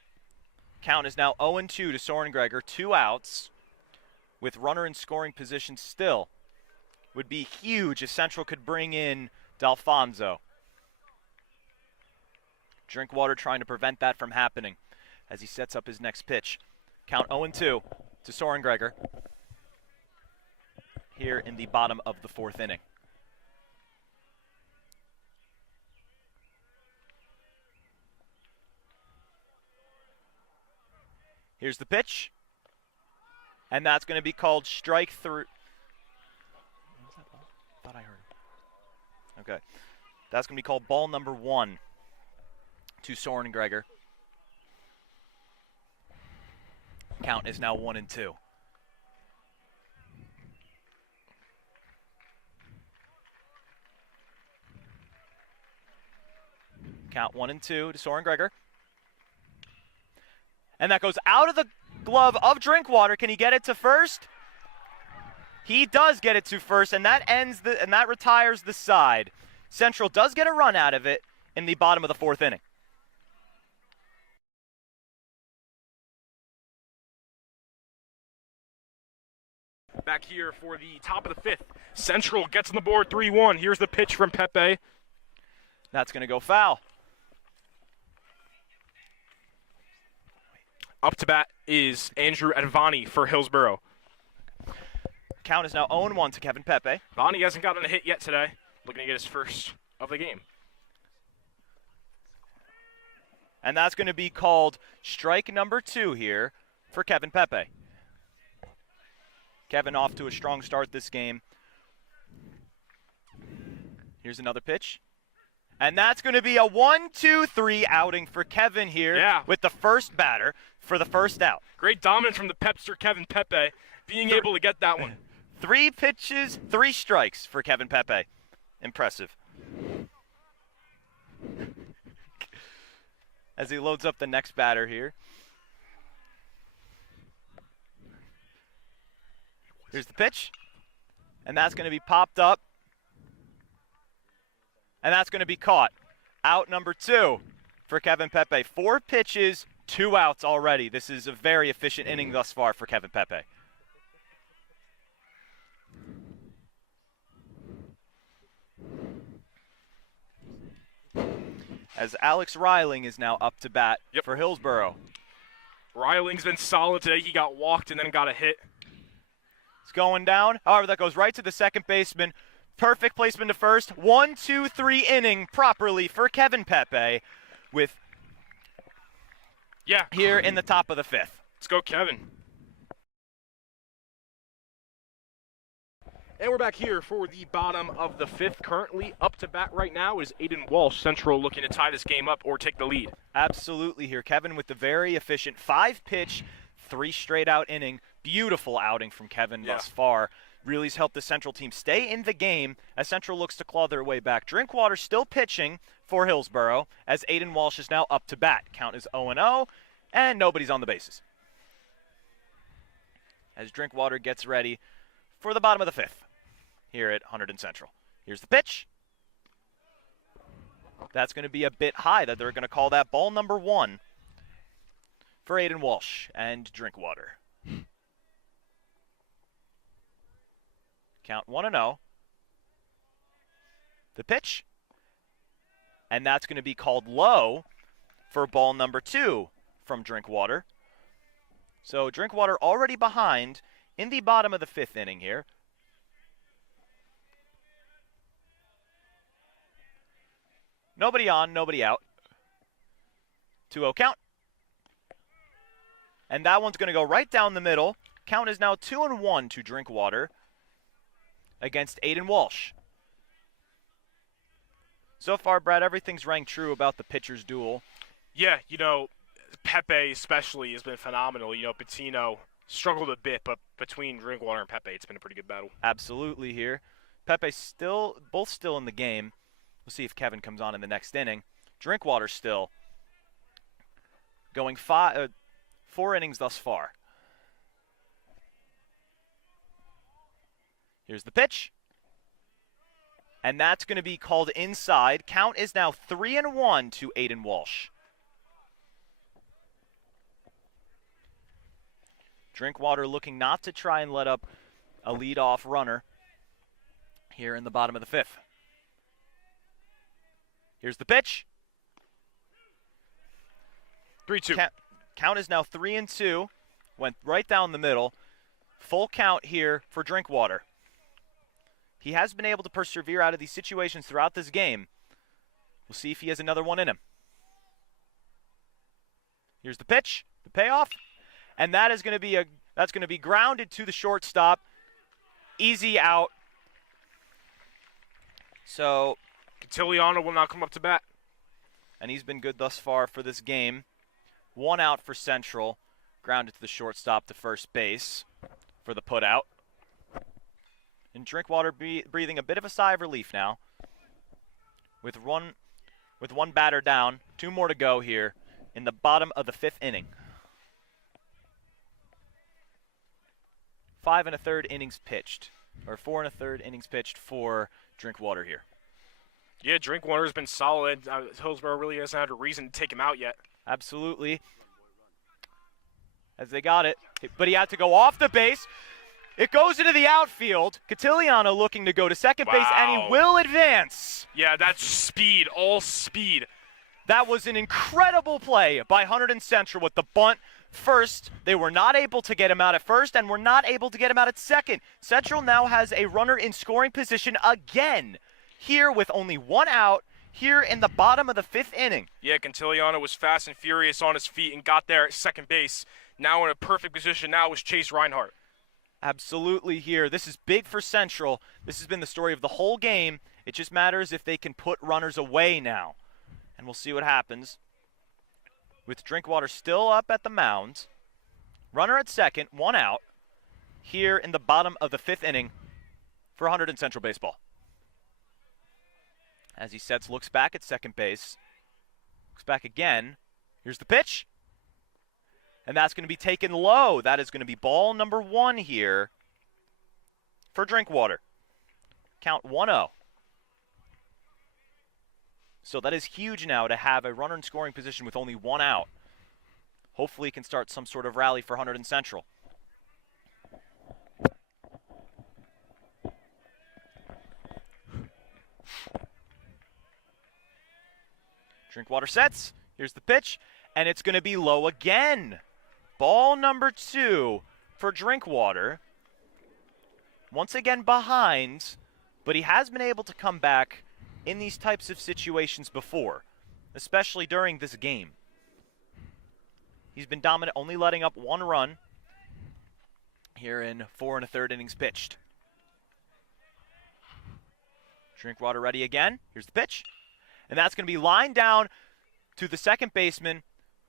Count is now 0-2 to Soren Gregor. 2 outs with runner in scoring position still. Would be huge if Central could bring in D'Alfonso. Drinkwater trying to prevent that from happening as he sets up his next pitch. Count 0-2. to Soren Gregor here in the bottom of the 4th inning. Here's the pitch. And that's going to be called strike 3. Thought I heard it. Okay. That's going to be called ball number 1 to Soren Gregor. Count is now 1-2. Count 1-2 to Soren Gregor. And that goes out of the glove of Drinkwater. Can he get it to first? He does get it to first, and that retires the side. Central does get a run out of it in the bottom of the 4th inning. Back here for the top of the 5th. Central gets on the board 3-1. Here's the pitch from Pepe. That's going to go foul. Up to bat is Andrew Advani for Hillsboro. Count is now 0-1 to Kevin Pepe. Advani hasn't gotten a hit yet today. Looking to get his first of the game. And that's going to be called strike number 2 here for Kevin Pepe. Kevin off to a strong start this game. Here's another pitch. And that's going to be a 1-2-3 outing for Kevin here with the first batter for the first out. Great dominance from the Pepster Kevin Pepe, being able to get that one. 3 pitches, 3 strikes for Kevin Pepe. Impressive. As he loads up the next batter here. Here's the pitch. And that's going to be popped up. And that's going to be caught. Out number 2 for Kevin Pepe. 4 pitches, 2 outs already. This is a very efficient inning thus far for Kevin Pepe. As Alex Reiling is now up to bat for Hillsboro. Reiling's been solid today. He got walked and then got a hit. It's going down. However, that goes right to the second baseman. Perfect placement to first. 1-2-3 inning properly for Kevin Pepe with here in the top of the 5th. Let's go, Kevin. And we're back here for the bottom of the 5th. Currently up to bat right now is Aiden Walsh. Central looking to tie this game up or take the lead. Absolutely here. Kevin with the very efficient 5-pitch, 3 straight out inning. Beautiful outing from Kevin thus far. Really has helped the Central team stay in the game as Central looks to claw their way back. Drinkwater still pitching for Hillsboro as Aiden Walsh is now up to bat. Count is 0-0, and nobody's on the bases. As Drinkwater gets ready for the bottom of the 5th here at Hunterdon Central. Here's the pitch. That's going to be a bit high. That they're going to call that ball number 1 for Aiden Walsh and Drinkwater. Count 1-0. The pitch. And that's going to be called low for ball number 2 from Drinkwater. So Drinkwater already behind in the bottom of the 5th inning here. Nobody on, nobody out. 2-0 count. And that one's going to go right down the middle. Count is now 2-1 to Drinkwater against Aiden Walsh. So far, Brad, everything's rang true about the pitcher's duel. Yeah, you know, Pepe especially has been phenomenal. You know, Patino struggled a bit, but between Drinkwater and Pepe, it's been a pretty good battle. Absolutely here. Pepe both still in the game. We'll see if Kevin comes on in the next inning. Drinkwater still going 4 innings thus far. Here's the pitch. And that's going to be called inside. Count is now 3-1 to Aiden Walsh. Drinkwater looking not to try and let up a leadoff runner here in the bottom of the 5th. Here's the pitch. 3-2. Count is now 3-2. went right down the middle. Full count here for Drinkwater. He has been able to persevere out of these situations throughout this game. We'll see if he has another one in him. Here's the pitch, the payoff, and that is going to be grounded to the shortstop. Easy out. So Catiliano will not come up to bat. And he's been good thus far for this game. 1 out for Central. Grounded to the shortstop to first base for the putout. And Drinkwater breathing a bit of a sigh of relief now. With one batter down. 2 more to go here in the bottom of the 5th inning. 5 1/3 innings pitched. Or 4 1/3 innings pitched for Drinkwater here. Yeah, Drinkwater's been solid. Hillsboro really hasn't had a reason to take him out yet. Absolutely. As they got it. But he had to go off the base. It goes into the outfield. Catiliano looking to go to second base, and he will advance. Yeah, that's speed, all speed. That was an incredible play by Hunterdon Central with the bunt. First, they were not able to get him out at first and were not able to get him out at second. Central now has a runner in scoring position again. Here with only 1 out, here in the bottom of the 5th inning. Yeah, Cantiliano was fast and furious on his feet and got there at second base. Now in a perfect position now is Chase Reinhardt. Absolutely here. This is big for Central. This has been the story of the whole game. It just matters if they can put runners away now. And we'll see what happens. With Drinkwater still up at the mound. Runner at second, 1 out. Here in the bottom of the 5th inning for Hunterdon Central Baseball. As he sets, looks back at second base. Looks back again. Here's the pitch. And that's going to be taken low. That is going to be ball number 1 here for Drinkwater. Count 1-0. So that is huge now to have a runner in scoring position with only 1 out. Hopefully he can start some sort of rally for Hunterdon Central. Drinkwater sets. Here's the pitch. And it's going to be low again. Ball number 2 for Drinkwater. Once again behind, but he has been able to come back in these types of situations before, especially during this game. He's been dominant, only letting up 1 run here in 4 1/3 innings pitched. Drinkwater ready again. Here's the pitch. And that's going to be lined down to the second baseman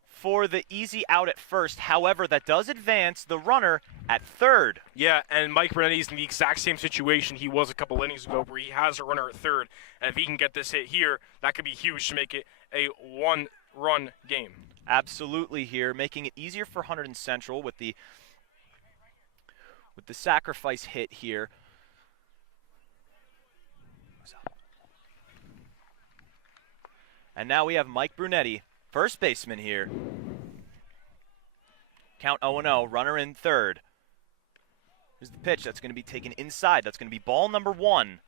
for the easy out at first. However, that does advance the runner at third. Yeah, and Mike Brenetti's in the exact same situation he was a couple innings ago where he has a runner at third. And if he can get this hit here, that could be huge to make it a 1-run game. Absolutely here, making it easier for Hunterdon Central with the sacrifice hit here. And now we have Mike Brunetti, first baseman here. Count 0-0, runner in third. Here's the pitch. That's going to be taken inside. That's going to be ball number 1.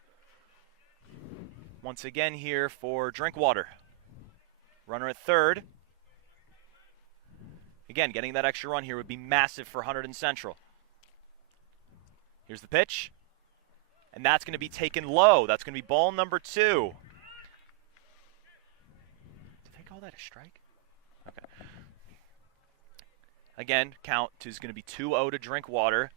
Once again here for Drinkwater. Runner at third. Again, getting that extra run here would be massive for Hunterdon Central. Here's the pitch. And that's going to be taken low. That's going to be ball number 2. Call that a strike? Okay. Again, count is going to be 2-0 to Drinkwater,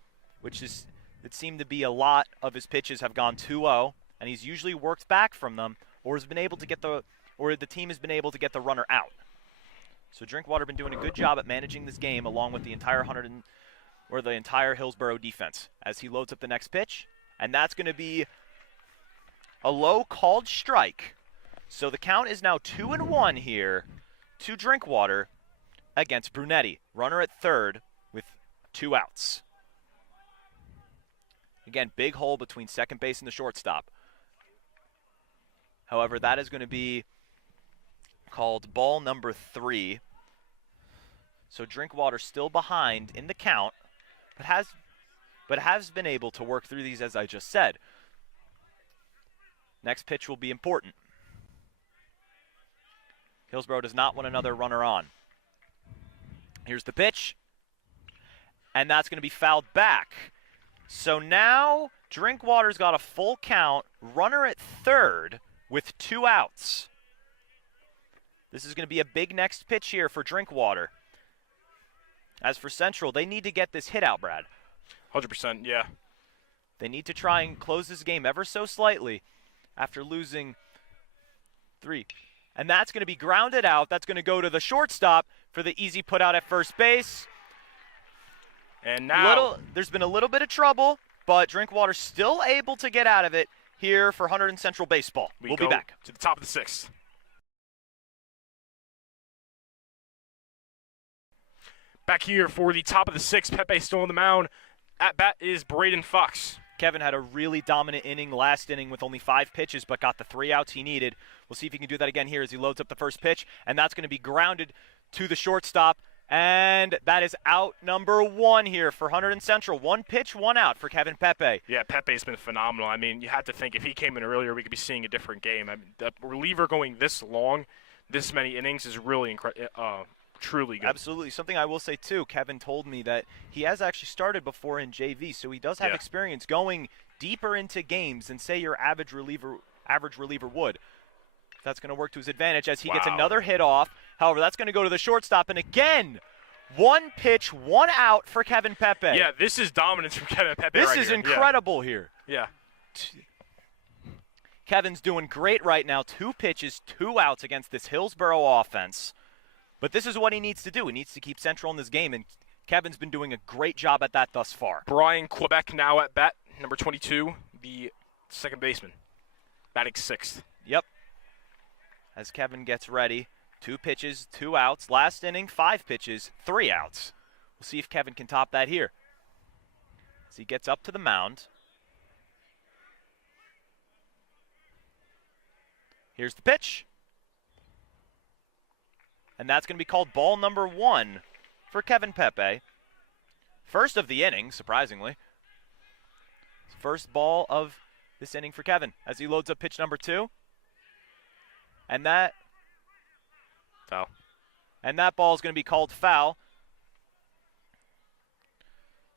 it seemed to be a lot of his pitches have gone 2-0, and he's usually worked back from them, or has been able to get the team has been able to get the runner out. So Drinkwater been doing a good job at managing this game, along with the entire Hillsboro defense, as he loads up the next pitch, and that's going to be a low called strike. So the count is now 2-1 here to Drinkwater against Brunetti. Runner at third with 2 outs. Again, big hole between second base and the shortstop. However, that is going to be called ball number 3. So Drinkwater still behind in the count, but has been able to work through these, as I just said. Next pitch will be important. Hillsboro does not want another runner on. Here's the pitch. and that's going to be fouled back. So now Drinkwater's got a full count, runner at third with 2 outs. This is going to be a big next pitch here for Drinkwater. As for Central, they need to get this hit out, Brad. 100%, yeah. They need to try and close this game ever so slightly after losing 3. And that's going to be grounded out. That's going to go to the shortstop for the easy put out at first base. And now There's been a little bit of trouble, but Drinkwater's still able to get out of it here for Hunterdon Central Baseball. We'll be back to the top of the 6th. Back here for the top of the 6th. Pepe still on the mound. At bat is Braden Fox. Kevin had a really dominant inning last inning with only 5 pitches, but got the 3 outs he needed. We'll see if he can do that again here as he loads up the first pitch, and that's going to be grounded to the shortstop. And that is out number 1 here for Hunterdon Central. 1 pitch, 1 out for Kevin Pepe. Yeah, Pepe's been phenomenal. I mean, you have to think if he came in earlier, we could be seeing a different game. I mean, the reliever going this long, this many innings is really truly good. Absolutely. Something I will say, too, Kevin told me that he has actually started before in JV, so he does have experience going deeper into games than, say, your average reliever would. That's going to work to his advantage as he gets another hit off. However, that's going to go to the shortstop. And again, 1 pitch, 1 out for Kevin Pepe. Yeah, this is dominance from Kevin Pepe. This is incredible here. Yeah. Kevin's doing great right now. 2 pitches, 2 outs against this Hillsboro offense. But this is what he needs to do. He needs to keep Central in this game, and Kevin's been doing a great job at that thus far. Brian Quebec now at bat, number 22, the second baseman, batting 6th. Yep. As Kevin gets ready, 2 pitches, 2 outs. Last inning, 5 pitches, 3 outs. We'll see if Kevin can top that here. As he gets up to the mound. Here's the pitch. And that's going to be called ball number 1 for Kevin Pepe. First of the inning, surprisingly. First ball of this inning for Kevin as he loads up pitch number 2. And that foul. And that ball is going to be called foul.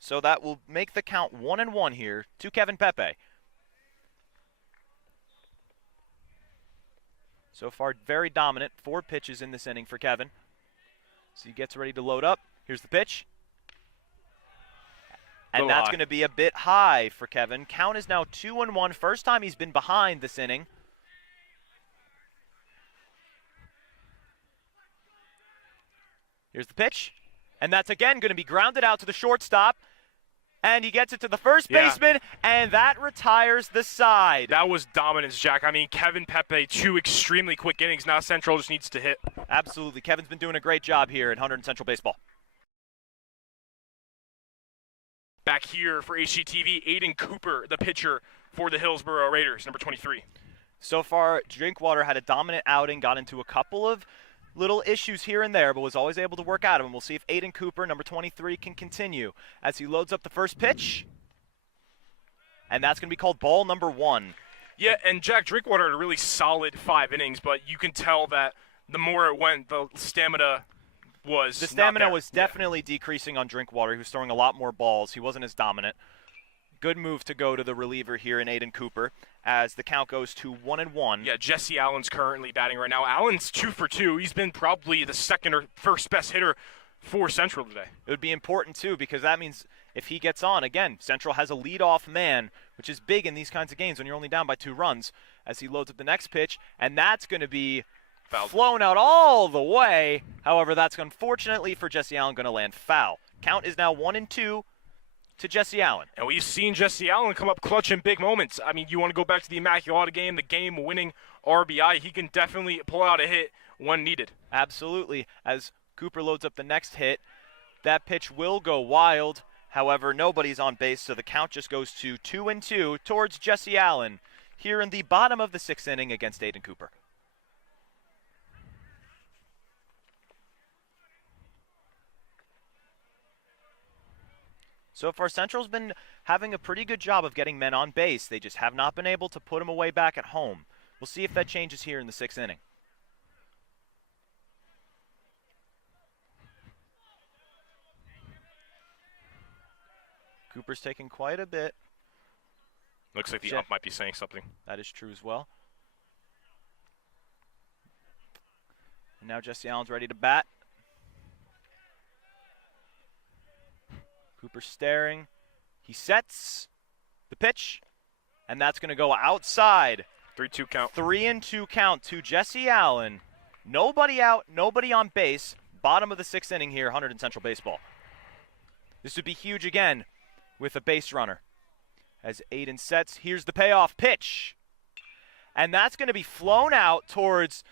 So that will make the count 1-1 here to Kevin Pepe. So far, very dominant. 4 pitches in this inning for Kevin. So he gets ready to load up. Here's the pitch. And that's going to be a bit high for Kevin. Count is now 2-1. First time he's been behind this inning. Here's the pitch. And that's again going to be grounded out to the shortstop. And he gets it to the first baseman, and that retires the side. That was dominance, Jack. I mean, Kevin Pepe, 2 extremely quick innings. Now Central just needs to hit. Absolutely. Kevin's been doing a great job here at Hunterdon Central Baseball. Back here for HGTV, Aiden Cooper, the pitcher for the Hillsboro Raiders, number 23. So far, Drinkwater had a dominant outing, got into a couple of little issues here and there, but was always able to work out of them. We'll see if Aiden Cooper, number 23, can continue as he loads up the first pitch. And that's going to be called ball number 1. Yeah, and Jack Drinkwater had a really solid 5 innings, but you can tell that the more it went, the stamina was definitely decreasing on Drinkwater. He was throwing a lot more balls. He wasn't as dominant. Good move to go to the reliever here in Aiden Cooper as the count goes to 1-1. Yeah, Jesse Allen's currently batting right now. Allen's 2 for 2. He's been probably the second or first best hitter for Central today. It would be important, too, because that means if he gets on, again, Central has a leadoff man, which is big in these kinds of games when you're only down by 2 runs, as he loads up the next pitch, and that's going to be flown out all the way. However, that's unfortunately for Jesse Allen going to land foul. Count is now 1-2 to Jesse Allen. And we've seen Jesse Allen come up clutch in big moments. I mean, you want to go back to the Immaculata game, the game-winning RBI. He can definitely pull out a hit when needed. Absolutely. As Cooper loads up the next hit, that pitch will go wild. However, nobody's on base, so the count just goes to 2-2 towards Jesse Allen here in the bottom of the 6th inning against Aiden Cooper. So far, Central's been having a pretty good job of getting men on base. They just have not been able to put them away back at home. We'll see if that changes here in the 6th inning. Cooper's taking quite a bit. Looks like the ump might be saying something. That is true as well. And now Jesse Allen's ready to bat. Cooper staring. He sets the pitch, and that's going to go outside. 3-2 count. 3-2 count to Jesse Allen. Nobody out, nobody on base. Bottom of the 6th inning here, Hunterdon Central Baseball. This would be huge again with a base runner. As Aiden sets, here's the payoff pitch. And that's going to be flown out towards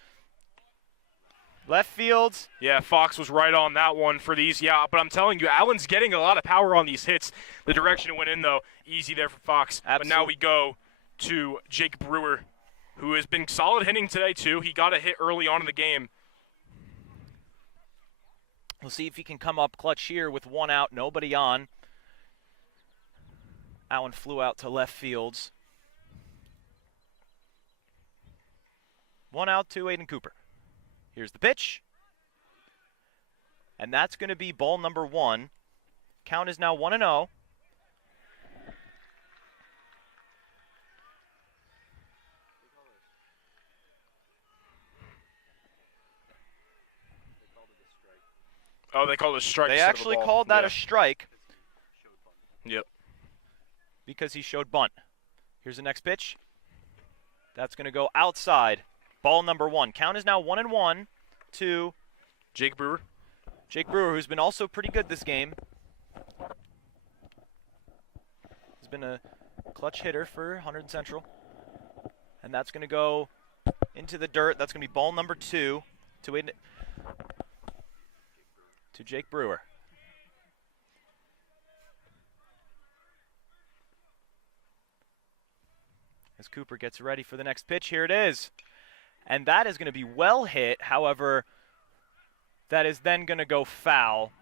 left field. Yeah, Fox was right on that one for these. Yeah, but I'm telling you, Allen's getting a lot of power on these hits. The direction it went in, though, easy there for Fox. Absolutely. But now we go to Jake Brewer, who has been solid hitting today, too. He got a hit early on in the game. We'll see if he can come up clutch here with 1 out, nobody on. Allen flew out to left field. 1 out to Aiden Cooper. Here's the pitch. And that's going to be ball number 1. Count is now 1-0. Oh, they called it a strike. They instead of a actually ball. called that Yeah. a strike Yep. because he showed bunt. Here's the next pitch. That's going to go outside. Ball number 1. Count is now 1-1 to Jake Brewer. Jake Brewer, who's been also pretty good this game. He's been a clutch hitter for Hunterdon Central. And that's going to go into the dirt. That's going to be ball number 2 to Jake Brewer. As Cooper gets ready for the next pitch, here it is. And that is going to be well hit. However, that is then going to go foul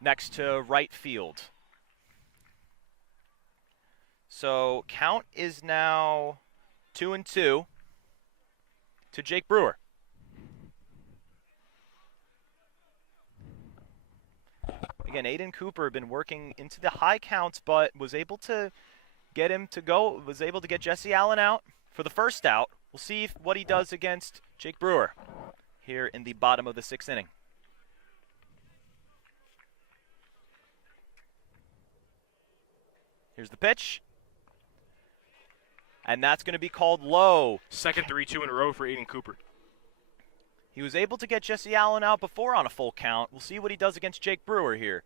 next to right field. So count is now 2-2 to Jake Brewer. Again, Aiden Cooper had been working into the high counts, but was able to get him to go, was able to get Jesse Allen out for the first out. We'll see what he does against Jake Brewer here in the bottom of the 6th inning. Here's the pitch. And that's going to be called low. Second 3-2 in a row for Aiden Cooper. He was able to get Jesse Allen out before on a full count. We'll see what he does against Jake Brewer here.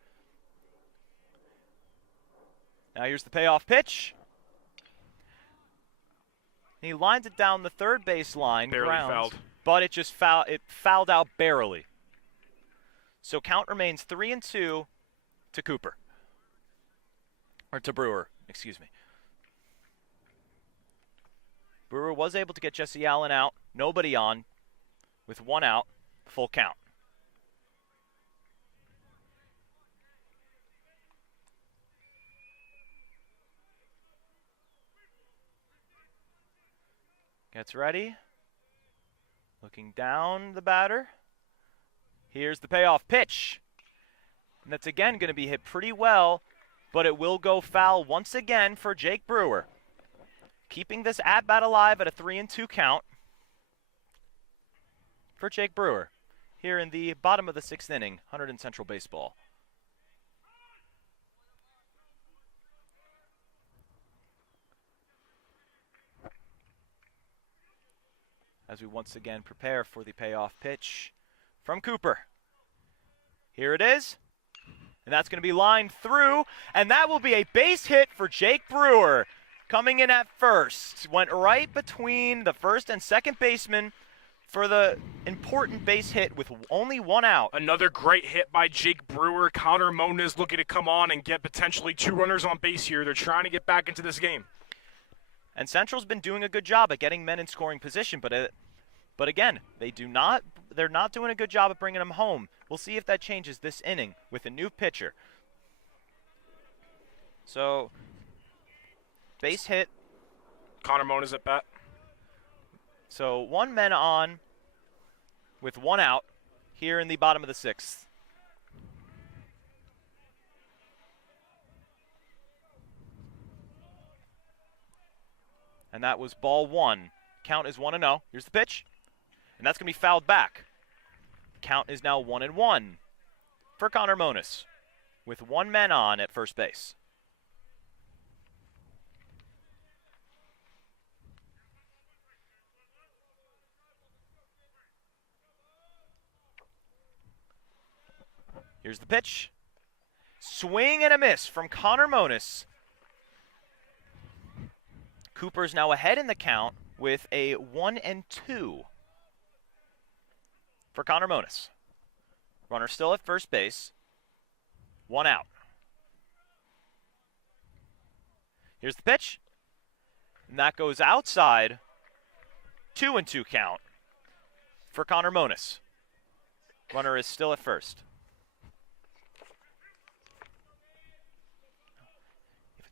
Now here's the payoff pitch. And he lines it down the third base line. Barely grounds, fouled. But it just fouled out barely. So count remains 3-2 to Cooper. Or to Brewer, excuse me. Brewer was able to get Jesse Allen out. Nobody on. With 1 out, full count. Gets ready. Looking down the batter. Here's the payoff pitch. And that's again going to be hit pretty well, but it will go foul once again for Jake Brewer. Keeping this at-bat alive at a 3-2 count for Jake Brewer here in the bottom of the 6th inning, Hunterdon Central Baseball. As we once again prepare for the payoff pitch from Cooper. Here it is. And that's going to be lined through, and that will be a base hit for Jake Brewer. Coming in at first. Went right between the first and second baseman for the important base hit with only 1 out. Another great hit by Jake Brewer. Connor Moniz looking to come on and get potentially 2 runners on base here. They're trying to get back into this game. And Central's been doing a good job at getting men in scoring position, but again, they're not doing a good job at bringing them home. We'll see if that changes this inning with a new pitcher. So, base hit. Connor Moniz at bat. So 1 man on with 1 out here in the bottom of the 6th. And that was ball 1. Count is 1-0. Here's the pitch. And that's going to be fouled back. Count is now 1-1 for Connor Monis with 1 man on at first base. Here's the pitch. Swing and a miss from Connor Monis. Cooper's now ahead in the count with a 1-2 for Connor Monis. Runner still at first base. 1 out. Here's the pitch. And that goes outside. 2-2 count for Connor Monis. Runner is still at first.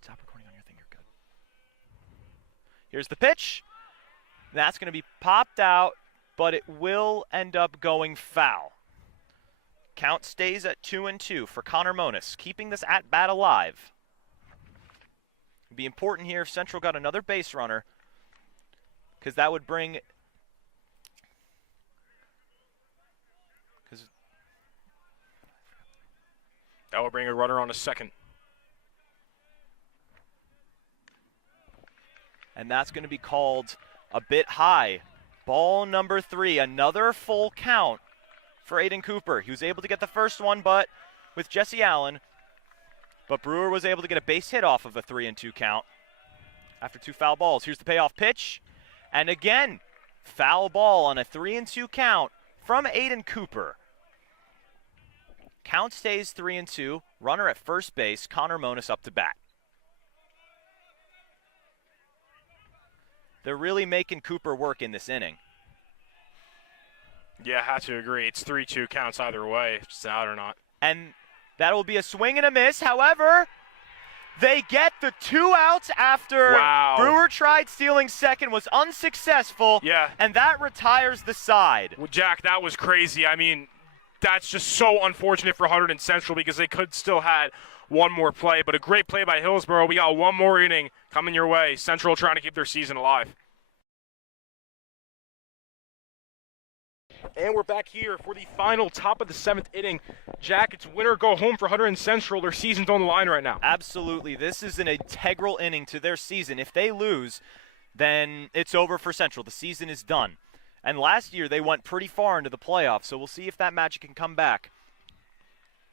Stop recording on your thing, you're good. Here's the pitch. That's going to be popped out, but it will end up going foul. Count stays at 2-2 for Connor Monis, keeping this at-bat alive. It'd be important here if Central got another base runner, because that would bring... That would bring a runner on a second. And that's going to be called a bit high. Ball number 3, another full count for Aiden Cooper. He was able to get the first one, but with Jesse Allen. But Brewer was able to get a base hit off of a 3-2 count after 2 foul balls. Here's the payoff pitch. And again, foul ball on a 3-2 count from Aiden Cooper. Count stays 3-2. Runner at first base. Connor Monis up to bat. They're really making Cooper work in this inning. Yeah, I have to agree. It's 3-2 counts either way, if it's out or not. And that will be a swing and a miss. However, they get the 2 outs after Brewer tried stealing second, was unsuccessful. Yeah. And that retires the side. Well, Jack, that was crazy. I mean, that's just so unfortunate for Hunterdon Central because they could still had one more play. But a great play by Hillsboro. We got one more inning coming your way. Central trying to keep their season alive. And we're back here for the final top of the 7th inning. Jack, it's winner go home for Hunterdon Central. Their season's on the line right now. Absolutely. This is an integral inning to their season. If they lose, then it's over for Central. The season is done. And last year they went pretty far into the playoffs, so we'll see if that magic can come back.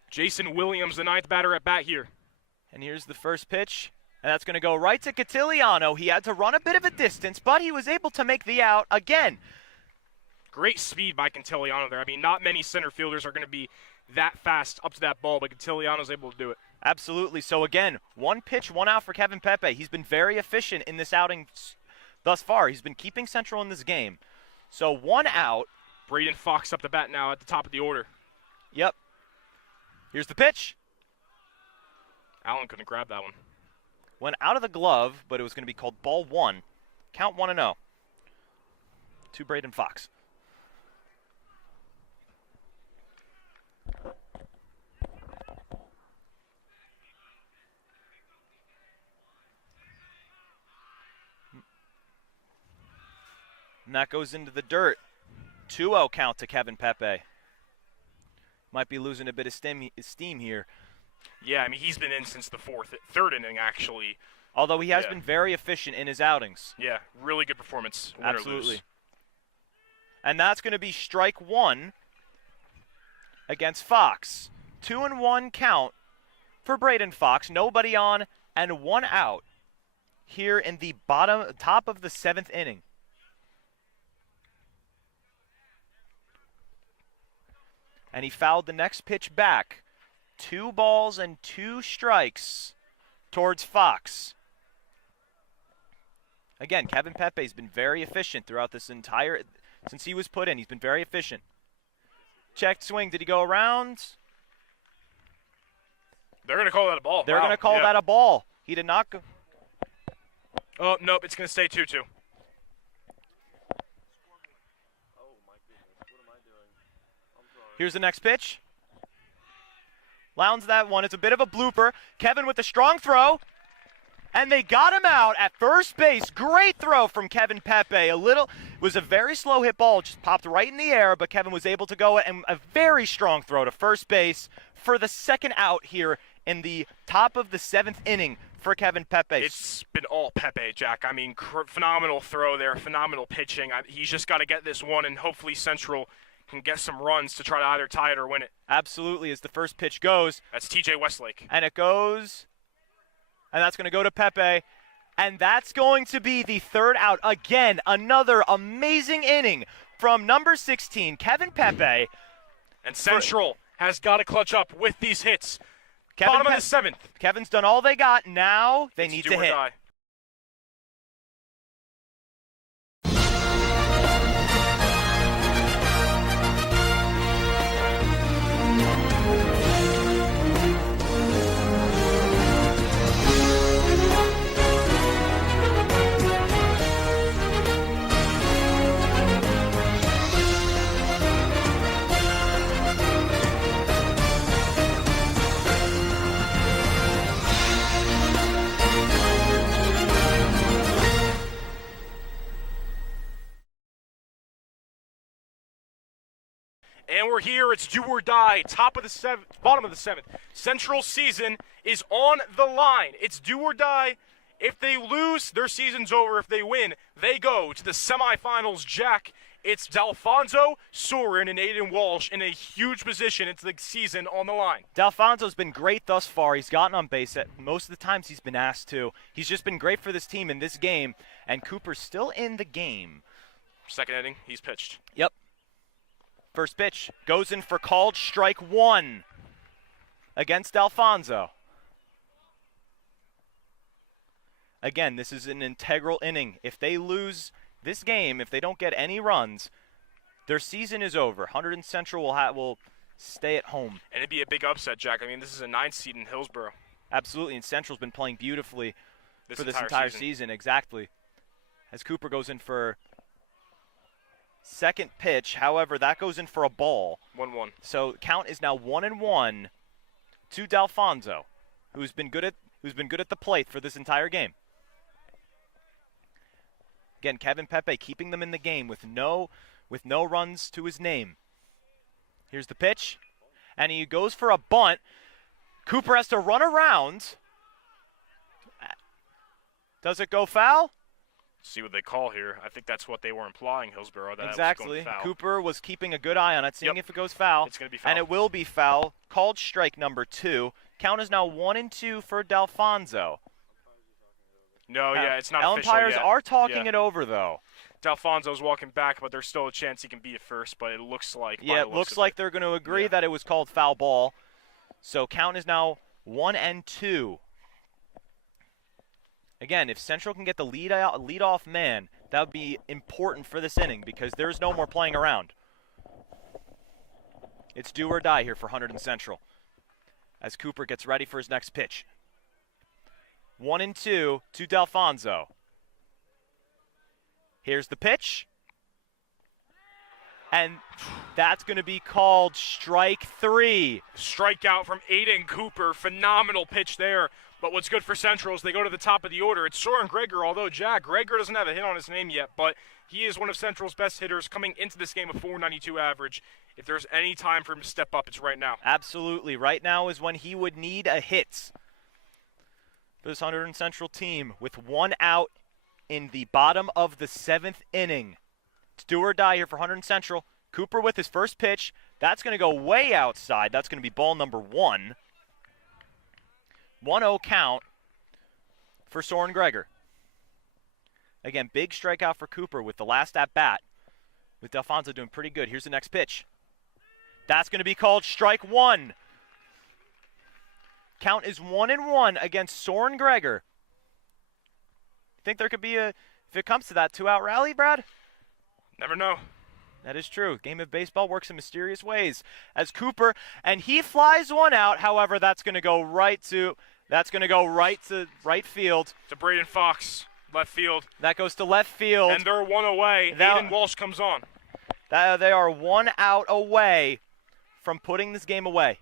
Jason Williams, the 9th batter at bat here. And here's the first pitch. And that's going to go right to Catiliano. He had to run a bit of a distance, but he was able to make the out again. Great speed by Cantiliano there. I mean, not many center fielders are going to be that fast up to that ball, but Cantiliano's able to do it. Absolutely. So again, 1 pitch, 1 out for Kevin Pepe. He's been very efficient in this outing thus far. He's been keeping Central in this game. So 1 out. Braden Fox up the bat now at the top of the order. Yep. Here's the pitch. Allen couldn't grab that one. Went out of the glove, but it was going to be called ball 1. Count 1-0 to Braden Fox. And that goes into the dirt. 2-0 count to Kevin Pepe. Might be losing a bit of steam here. Yeah, I mean, he's been in since the 3rd inning, actually. Although he has been very efficient in his outings. Yeah, really good performance. Absolutely. And that's going to be strike 1 against Fox. 2-1 count for Braden Fox. Nobody on and 1 out here in the top of the 7th inning. And he fouled the next pitch back. 2 balls and 2 strikes towards Fox. Again, Kevin Pepe's been very efficient throughout this since he was put in. He's been very efficient. Checked swing. Did he go around? They're going to call that a ball. They're going to call that a ball. He did not go. Oh, nope, it's going to stay 2-2. Here's the next pitch. Lounds that one. It's a bit of a blooper. Kevin with the strong throw. And they got him out at first base. Great throw from Kevin Pepe. It was a very slow hit ball, just popped right in the air, but Kevin was able to go, and a very strong throw to first base for the second out here in the top of the 7th inning for Kevin Pepe. It's been all Pepe, Jack. I mean, phenomenal throw there, phenomenal pitching. He's just got to get this one, and hopefully Central can get some runs to try to either tie it or win it. Absolutely, as the first pitch goes. That's TJ Westlake. And it goes, and that's going to go to Pepe. And that's going to be the third out. Again, another amazing inning from number 16, Kevin Pepe. And Central has got to clutch up with these hits. Bottom of the 7th. Kevin's done all they got. Now they need do to or hit. Die. And we're here. It's do or die. Top of the 7th, bottom of the 7th. Central season is on the line. It's do or die. If they lose, their season's over. If they win, they go to the semifinals. Jack, it's D'Alfonso, Soren, and Aiden Walsh in a huge position. It's the season on the line. D'Alfonso's been great thus far. He's gotten on base at most of the times he's been asked to. He's just been great for this team in this game. And Cooper's still in the game. Second inning, he's pitched. Yep. First pitch goes in for called strike 1 against Alfonso. Again, this is an integral inning. If they lose this game, if they don't get any runs, their season is over. Hunterdon Central will stay at home. And it'd be a big upset, Jack. I mean, this is a 9th seed in Hillsboro. Absolutely, and Central's been playing beautifully for this entire entire season. Exactly. As Cooper goes in for second pitch, however, that goes in for a ball. 1-1. So count is now 1-1 to D'Alfonso, who's been good at the plate for this entire game. Again, Kevin Pepe keeping them in the game with no runs to his name. Here's the pitch, and he goes for a bunt. Cooper has to run around. Does it go foul? See what they call here. I think that's what they were implying, Hillsboro. That Exactly. was going foul. Cooper was keeping a good eye on it, seeing if it goes foul. It's going to be foul. And it will be foul. Called strike number 2. Count is now 1-2 for D'Alfonso. No, yeah, it's not official umpires yet. are talking it over, though. D'Alfonso's walking back, but there's still a chance he can be at first, but it looks like... Yeah, it looks like they're going to agree that it was called foul ball. So count is now 1-2. Again, if Central can get the lead-off man, that would be important for this inning because there's no more playing around. It's do or die here for Hunterdon Central as Cooper gets ready for his next pitch. 1-2 to D'Alfonso. Here's the pitch. And that's going to be called strike 3. Strikeout from Aiden Cooper. Phenomenal pitch there. But what's good for Central is they go to the top of the order. It's Soren Greger, although Jack Greger doesn't have a hit on his name yet, but he is one of Central's best hitters coming into this game, a .492 average. If there's any time for him to step up, it's right now. Absolutely. Right now is when he would need a hit for this Hunterdon Central team with 1 out in the bottom of the 7th inning. It's do or die here for Hunterdon Central. Cooper with his first pitch. That's going to go way outside. That's going to be ball number 1. 1-0 count for Soren Greger. Again, big strikeout for Cooper with the last at-bat. With D'Alfonso doing pretty good. Here's the next pitch. That's going to be called strike 1. Count is 1-1 against Soren Greger. Think there could be if it comes to that, 2-out rally, Brad? Never know. That is true. Game of baseball works in mysterious ways. As Cooper, and he flies one out. However, that's going to go right to right field. To Braden Fox, left field. That goes to left field. And they're 1 away. Aiden Walsh comes on. They are 1 out away from putting this game away.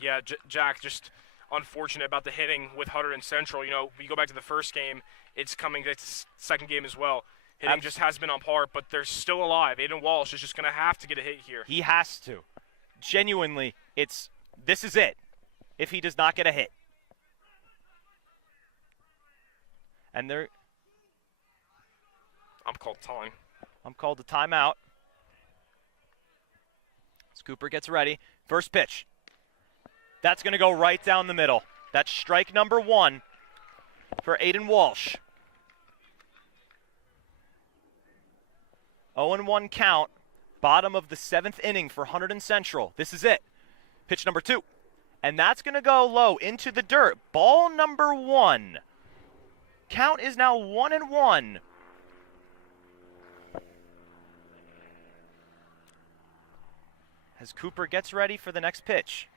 Yeah, Jack, just unfortunate about the hitting with Hunterdon Central. You know, we go back to the first game, it's coming to second game as well. Hitting just has been on par, but they're still alive. Aiden Walsh is just going to have to get a hit here. He has to. Genuinely, this is it if he does not get a hit. And I'm called time. I'm called a timeout. As Cooper gets ready. First pitch. That's going to go right down the middle. That's strike number 1 for Aiden Walsh. 0-1 count. Bottom of the 7th inning for Hunterdon Central. This is it. Pitch number 2. And that's going to go low into the dirt. Ball number 1. Count is now 1-1. As Cooper gets ready for the next pitch.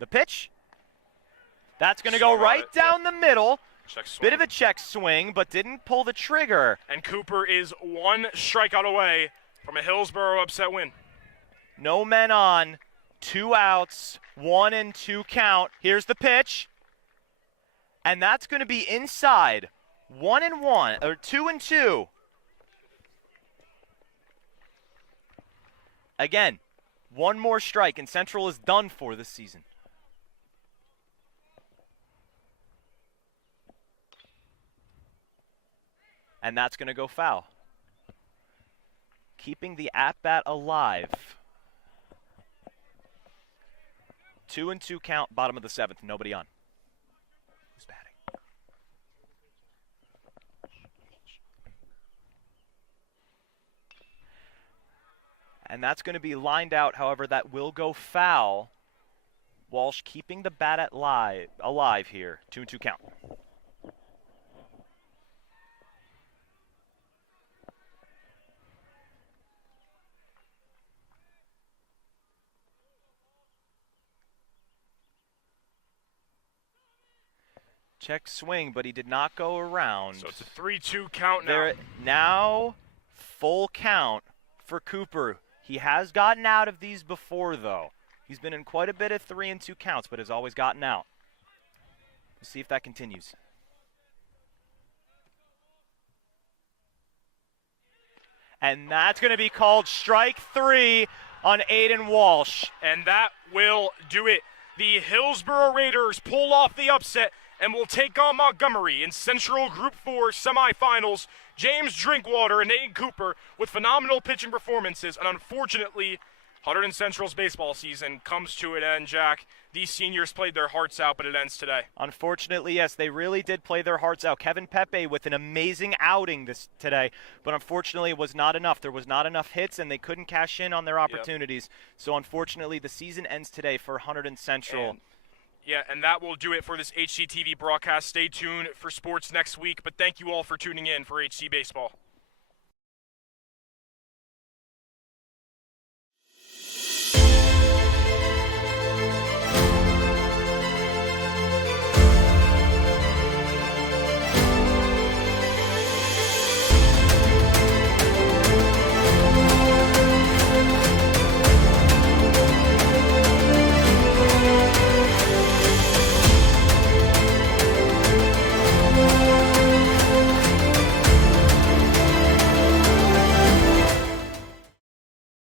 The pitch. That's going to go right down the middle. Bit of a check swing, but didn't pull the trigger. And Cooper is 1 strikeout away from a Hillsboro upset win. No men on, 2 outs, 1-2 count. Here's the pitch. And that's going to be inside. 1-1, or 2-2. Again, 1 more strike, and Central is done for this season. And that's going to go foul. Keeping the at-bat alive. 2-2 count, bottom of the 7th, nobody on. Who's batting? And that's going to be lined out, however, that will go foul. Walsh keeping the bat alive here. 2-2 count. Check swing, but he did not go around. So it's a 3-2 count now. Now full count for Cooper. He has gotten out of these before, though. He's been in quite a bit of 3-2 counts, but has always gotten out. Let's see if that continues. And that's going to be called strike 3 on Aiden Walsh. And that will do it. The Hillsboro Raiders pull off the upset and will take on Montgomery in Central Group 4 semifinals. James Drinkwater and Aiden Cooper with phenomenal pitching performances. And unfortunately, Hunterdon Central's baseball season comes to an end, Jack. These seniors played their hearts out, but it ends today. Unfortunately, yes, they really did play their hearts out. Kevin Pepe with an amazing outing today, but unfortunately it was not enough. There was not enough hits, and they couldn't cash in on their opportunities. Yep. So unfortunately, the season ends today for Hunterdon Central. And that will do it for this HCTV broadcast. Stay tuned for sports next week, but thank you all for tuning in for HC Baseball.